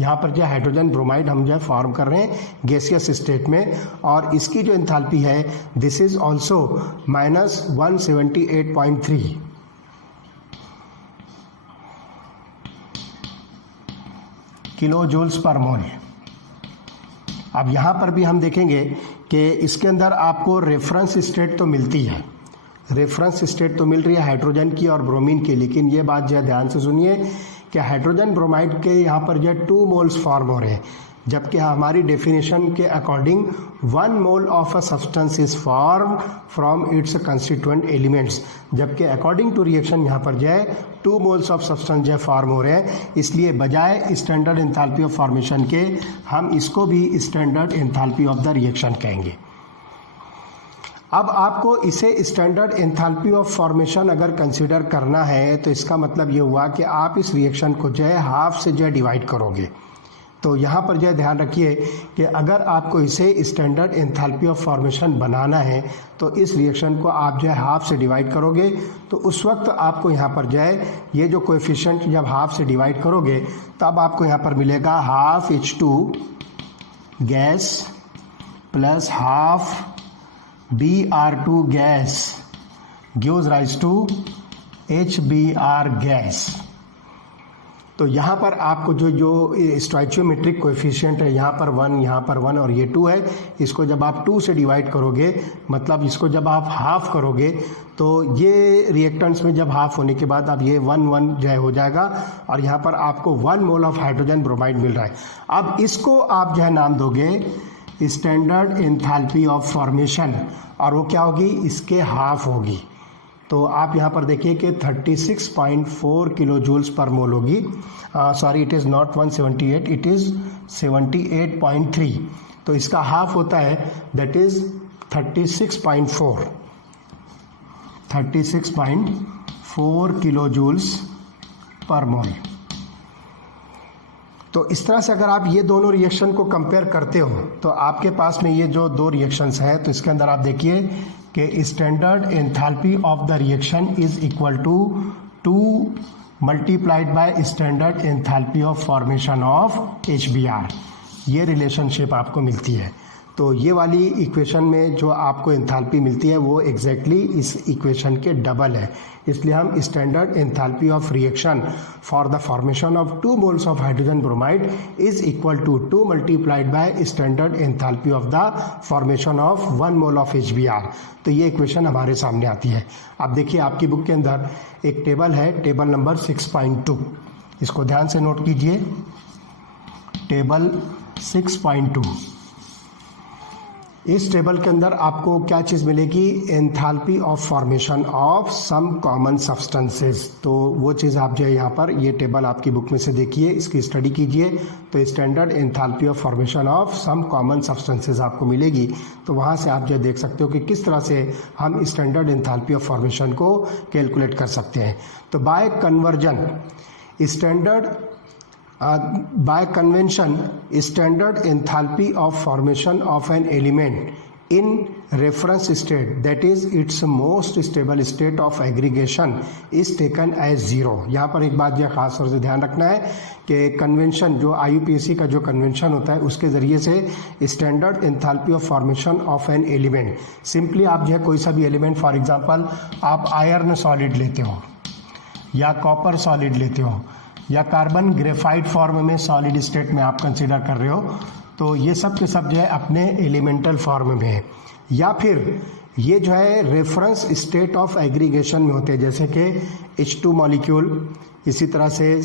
यहाँ पर जो हाइड्रोजन ब्रोमाइड हम जो है फॉर्म कर रहे हैं गैसियस स्टेट में, और इसकी जो एंथैल्पी है this is also -178.3 kilo joules per mole. अब यहाँ पर भी हम देखेंगे कि इसके अंदर आपको रेफरेंस स्टेट तो मिलती है, रेफरेंस स्टेट तो मिल रही है हाइड्रोजन की और ब्रोमीन की, लेकिन ये बात जो है ध्यान से सुनिए कि हाइड्रोजन ब्रोमाइड के यहाँ पर जो है 2 मोल्स फॉर्म हो रहे हैं, जबकि हमारी डेफिनेशन के according 1 mole of a substance is form from its constituent elements, जबकि अकॉर्डिंग टू रिएक्शन यहाँ पर जो है 2 मोल्स ऑफ सब्सटेंस जो है फॉर्म हो रहे हैं। इसलिए बजाय स्टैंडर्ड एंथैल्पी ऑफ फॉर्मेशन के हम इसको भी standard enthalpy of the reaction कहेंगे। अब आपको इसे स्टैंडर्ड एंथैल्पी ऑफ फॉर्मेशन अगर कंसीडर करना है तो इसका मतलब ये हुआ कि आप इस रिएक्शन को जो है हाफ से जो है डिवाइड करोगे। तो यहाँ पर जो है ध्यान रखिए कि अगर आपको इसे स्टैंडर्ड एंथैल्पी ऑफ फॉर्मेशन बनाना है तो इस रिएक्शन को आप जो है हाफ से डिवाइड करोगे, तो उस वक्त आपको यहाँ पर जो है ये जो कोएफिशिएंट जब हाफ से डिवाइड करोगे तब आपको यहाँ पर मिलेगा half H2 gas plus half Br2 gas gives rise to HBr gas. तो यहाँ पर आपको जो स्टोइचियोमेट्रिक कोएफिशिएंट है यहाँ पर 1, यहाँ पर 1 और ये 2 है, इसको जब आप 2 से डिवाइड करोगे, मतलब इसको जब आप हाफ करोगे तो ये रिएक्टेंट्स में जब हाफ होने के बाद अब ये 1 जो है हो जाएगा और यहाँ पर आपको 1 मोल ऑफ हाइड्रोजन ब्रोमाइड मिल रहा है। अब इसको आप जो है नाम दोगे स्टैंडर्ड एंथैल्पी ऑफ फॉर्मेशन, और वो क्या होगी, इसके हाफ होगी। तो आप यहाँ पर देखिए कि 36.4 किलो जूल्स पर मोल होगी। Sorry, it is not 178, it is 78.3। तो इसका हाफ होता है that is 36.4 kilo joules per mole. तो इस तरह से अगर आप ये दोनों रिएक्शन को कंपेयर करते हो तो आपके पास में ये जो 2 रिएक्शंस हैं, तो इसके अंदर आप देखिए कि standard enthalpy of the reaction is equal to 2 multiplied by standard enthalpy of formation of HBr। ये रिलेशनशिप आपको मिलती है। तो ये वाली इक्वेशन में जो आपको एंथैल्पी मिलती है वो एग्जैक्टली इस इक्वेशन के डबल है। इसलिए हम standard enthalpy of reaction for the formation of 2 moles of hydrogen bromide is equal to 2 multiplied by standard enthalpy of the formation of 1 mole of HBr। तो ये इक्वेशन हमारे सामने आती है। अब देखिए आपकी बुक के अंदर एक टेबल है, टेबल नंबर 6.2, इसको ध्यान से नोट कीजिए। टेबल 6.2, इस टेबल के अंदर आपको क्या चीज़ मिलेगी, enthalpy of formation of some common substances. तो वो चीज़ आप जो है यहाँ पर ये टेबल आपकी बुक में से देखिए, इसकी स्टडी कीजिए, तो standard enthalpy of formation of some common substances आपको मिलेगी। तो वहाँ से आप जो देख सकते हो कि किस तरह से हम स्टैंडर्ड एंथैल्पी ऑफ फॉर्मेशन को कैलकुलेट कर सकते हैं। तो bye conversion by convention, standard enthalpy of formation of an element in reference state that is its most stable state of aggregation is taken as zero. यहाँ पर एक बात यह खास तौर से ध्यान रखना है कि कन्वेंशन जो IUPAC का जो कन्वेंशन होता है उसके ज़रिए से standard enthalpy of formation of an element, simply आप जो है कोई सा भी एलिमेंट, फॉर एग्जांपल आप आयरन सॉलिड लेते हो या कॉपर सॉलिड लेते हो या कार्बन ग्रेफाइट फॉर्म में सॉलिड स्टेट में आप कंसिडर कर रहे हो, तो ये सब के सब जो है अपने एलिमेंटल फॉर्म में है, या फिर ये जो है रेफरेंस स्टेट ऑफ एग्रीगेशन में होते हैं, जैसे कि H2 मॉलिक्यूल, इसी तरह से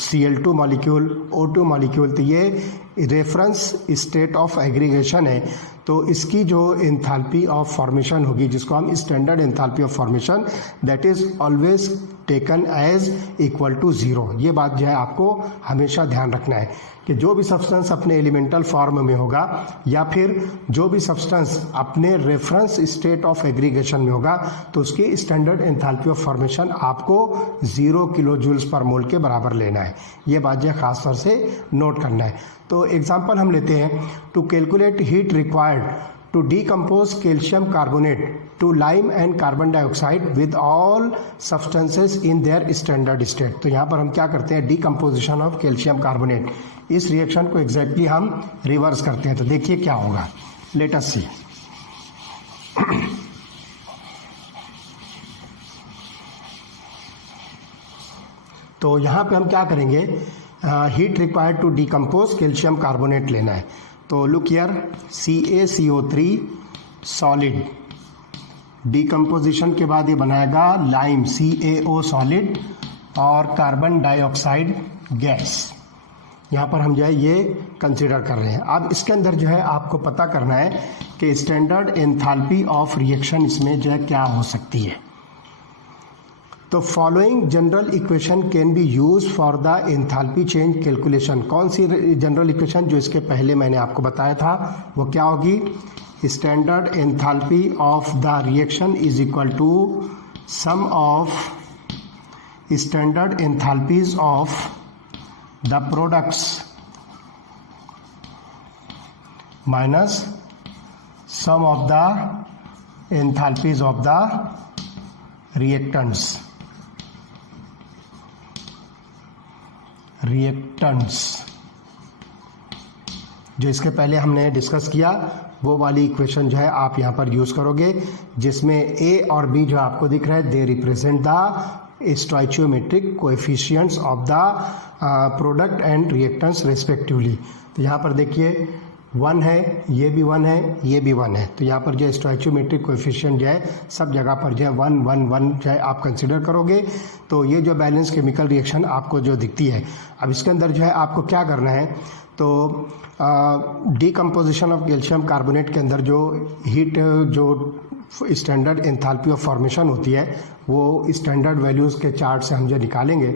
Cl2 मॉलिक्यूल, O2 मॉलिक्यूल, तो ये रेफरेंस स्टेट ऑफ एग्रीगेशन है। तो इसकी जो एंथैल्पी ऑफ फॉर्मेशन होगी, जिसको हम standard enthalpy of formation, that is always taken as equal to zero. ये बात जो है आपको हमेशा ध्यान रखना है कि जो भी सब्सटेंस अपने एलिमेंटल फॉर्म में होगा या फिर जो भी सब्सटेंस अपने रेफरेंस स्टेट ऑफ एग्रीगेशन में होगा, तो उसकी स्टैंडर्ड एंथैल्पी ऑफ फॉर्मेशन आपको 0 किलो जूल्स पर मोल के बराबर लेना है। ये बात जो है खास तौर से नोट करना है। तो एग्जांपल हम लेते हैं, to calculate heat required to decompose calcium carbonate to lime and carbon dioxide with all substances in their standard state. तो यहाँ पर हम क्या करते हैं, डीकम्पोजिशन ऑफ कैल्शियम कार्बोनेट, इस रिएक्शन को एग्जैक्टली हम रिवर्स करते हैं। तो देखिए क्या होगा, लेट अस सी। तो यहाँ पे हम क्या करेंगे, heat required to decompose calcium carbonate लेना है। तो look here, CaCO3 solid, decomposition के बाद ये बनाएगा लाइम CaO सॉलिड और कार्बन डाइऑक्साइड गैस। यहाँ पर हम जो है ये कंसिडर कर रहे हैं। अब इसके अंदर जो है आपको पता करना है कि स्टैंडर्ड एंथैल्पी ऑफ रिएक्शन इसमें जो है क्या हो सकती है। तो following general equation can be use for the enthalpy change calculation. कौन सी जनरल इक्वेशन, जो इसके पहले मैंने आपको बताया था, वो क्या होगी, standard enthalpy of the reaction is equal to sum of standard enthalpies of the products minus sum of the enthalpies of the reactants. जो इसके पहले हमने डिस्कस किया वो वाली इक्वेशन जो है आप यहाँ पर यूज करोगे, जिसमें A और B जो आपको दिख रहा है, they represent the stoichiometric coefficients of the product and reactants respectively. तो यहाँ पर देखिए 1 है, ये भी 1 है, ये भी 1 है। तो यहाँ पर जो स्टोइचियोमेट्रिक कोएफिशिएंट जो है सब जगह पर जो है 1 1 1 जो है आप कंसिडर करोगे। तो ये जो बैलेंस केमिकल रिएक्शन आपको जो दिखती है, अब इसके अंदर जो है आपको क्या करना है, तो डीकम्पोजिशन ऑफ कैल्शियम कार्बोनेट के अंदर जो हीट जो स्टैंडर्ड एंथैल्पी ऑफ फॉर्मेशन होती है वो स्टैंडर्ड वैल्यूज़ के चार्ट से हम जो निकालेंगे।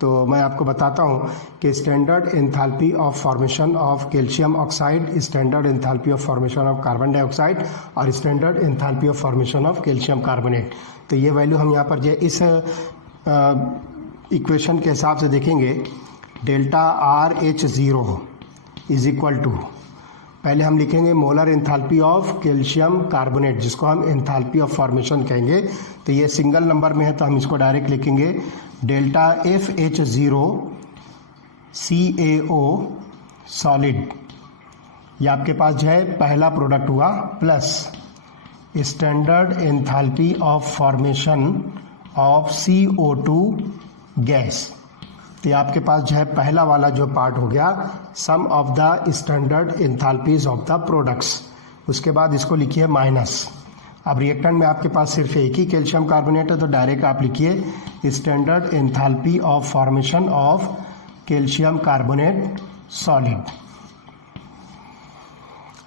तो मैं आपको बताता हूँ कि standard enthalpy of formation of calcium oxide, standard enthalpy of formation of carbon dioxide और standard enthalpy of formation of calcium carbonate. तो ये वैल्यू हम यहाँ पर जो इस इक्वेशन के हिसाब से देखेंगे, delta RH0 is equal to, पहले हम लिखेंगे molar enthalpy of calcium carbonate, जिसको हम एंथैल्पी ऑफ फॉर्मेशन कहेंगे। तो ये सिंगल नंबर में है तो हम इसको डायरेक्ट लिखेंगे डेल्टा FH0 CaO सॉलिड, ये आपके पास जो है पहला प्रोडक्ट हुआ, plus standard enthalpy of formation of CO2 gas. तो ये आपके पास जो है पहला वाला जो पार्ट हो गया, sum of the standard enthalpies of the products. उसके बाद इसको लिखिए माइनस। अब रिएक्टेंट में आपके पास सिर्फ एक ही कैल्शियम कार्बोनेट है, तो डायरेक्ट आप लिखिए standard enthalpy of formation of calcium carbonate solid.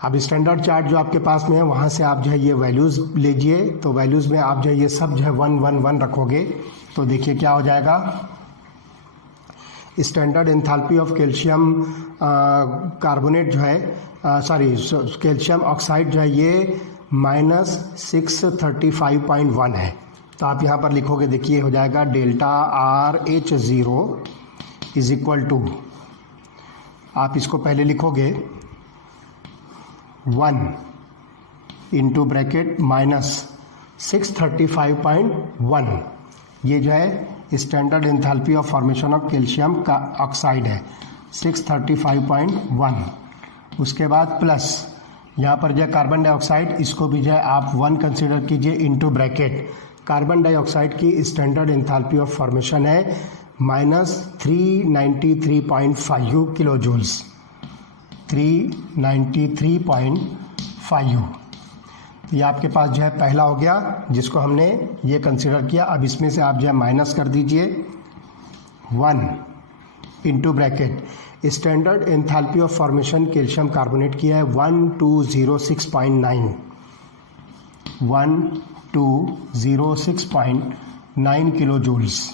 अब स्टैंडर्ड चार्ट जो आपके पास में है वहाँ से आप जो है ये वैल्यूज़ लीजिए। तो वैल्यूज़ में आप जो है ये सब जो है 1 1 1 रखोगे, तो देखिए क्या हो जाएगा, standard enthalpy of calcium carbonate जो है, कैल्शियम ऑक्साइड जो है ये -635.1 है। तो आप यहाँ पर लिखोगे, देखिए हो जाएगा delta RH0 is equal to, आप इसको पहले लिखोगे 1 इंटू ब्रैकेट माइनस 635.1, ये जो है standard enthalpy of formation of calcium का ऑक्साइड है 635.1। उसके बाद प्लस यहाँ पर जो है कार्बन डाइऑक्साइड, इसको भी जो है आप 1 कंसिडर कीजिए इंटू ब्रैकेट कार्बन डाइऑक्साइड की स्टैंडर्ड एंथैल्पी ऑफ फॉर्मेशन है माइनस 393.5 किलो जूल्स, 393.5। ये आपके पास जो है पहला हो गया जिसको हमने ये कंसिडर किया। अब इसमें से आप जो है माइनस कर दीजिए 1 into bracket standard enthalpy of formation calcium carbonate की है 1206.9, 1206.9 किलो जूल्स।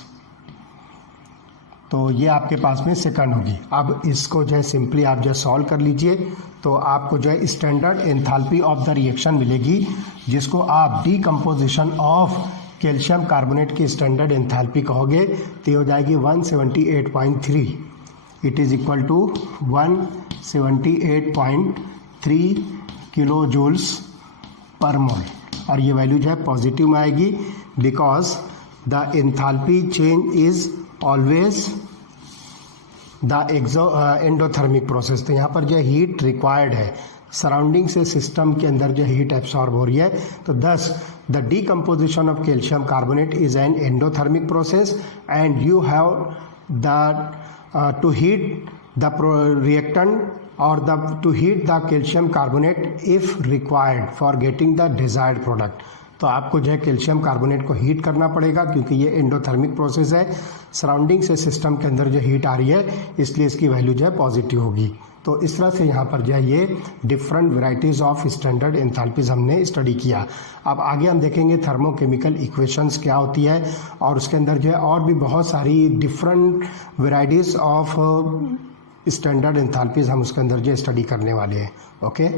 तो ये आपके पास में सेकंड होगी। अब इसको जो है सिंपली आप जो है सॉल्व कर लीजिए तो आपको जो है standard enthalpy of the reaction मिलेगी, जिसको आप डीकम्पोजिशन ऑफ कैल्शियम कार्बोनेट की स्टैंडर्ड एंथैल्पी कहोगे तो हो जाएगी 178.3। It is equal to 178.3 kilo joules per mole. और ये वैल्यू जो है पॉजिटिव में आएगी because the enthalpy change is always the endothermic process. तो यहाँ पर जो हीट रिक्वायर्ड है, सराउंडिंग से सिस्टम के अंदर जो हीट एब्सॉर्ब हो रही है, तो thus the decomposition of calcium carbonate is an endothermic process and you have the to heat the reactant or to heat the calcium carbonate if required for getting the desired product। तो आपको जो है calcium carbonate को heat करना पड़ेगा क्योंकि ये endothermic process है, सराउंडिंग से सिस्टम के अंदर जो हीट आ रही है इसलिए इसकी वैल्यू जो है पॉजिटिव होगी। तो इस तरह से यहाँ पर जो है ये different varieties of standard enthalpies हमने स्टडी किया। अब आगे हम देखेंगे थर्मोकेमिकल इक्वेशंस क्या होती है और उसके अंदर जो है और भी बहुत सारी different varieties of standard enthalpies हम उसके अंदर जो स्टडी करने वाले हैं। ओके।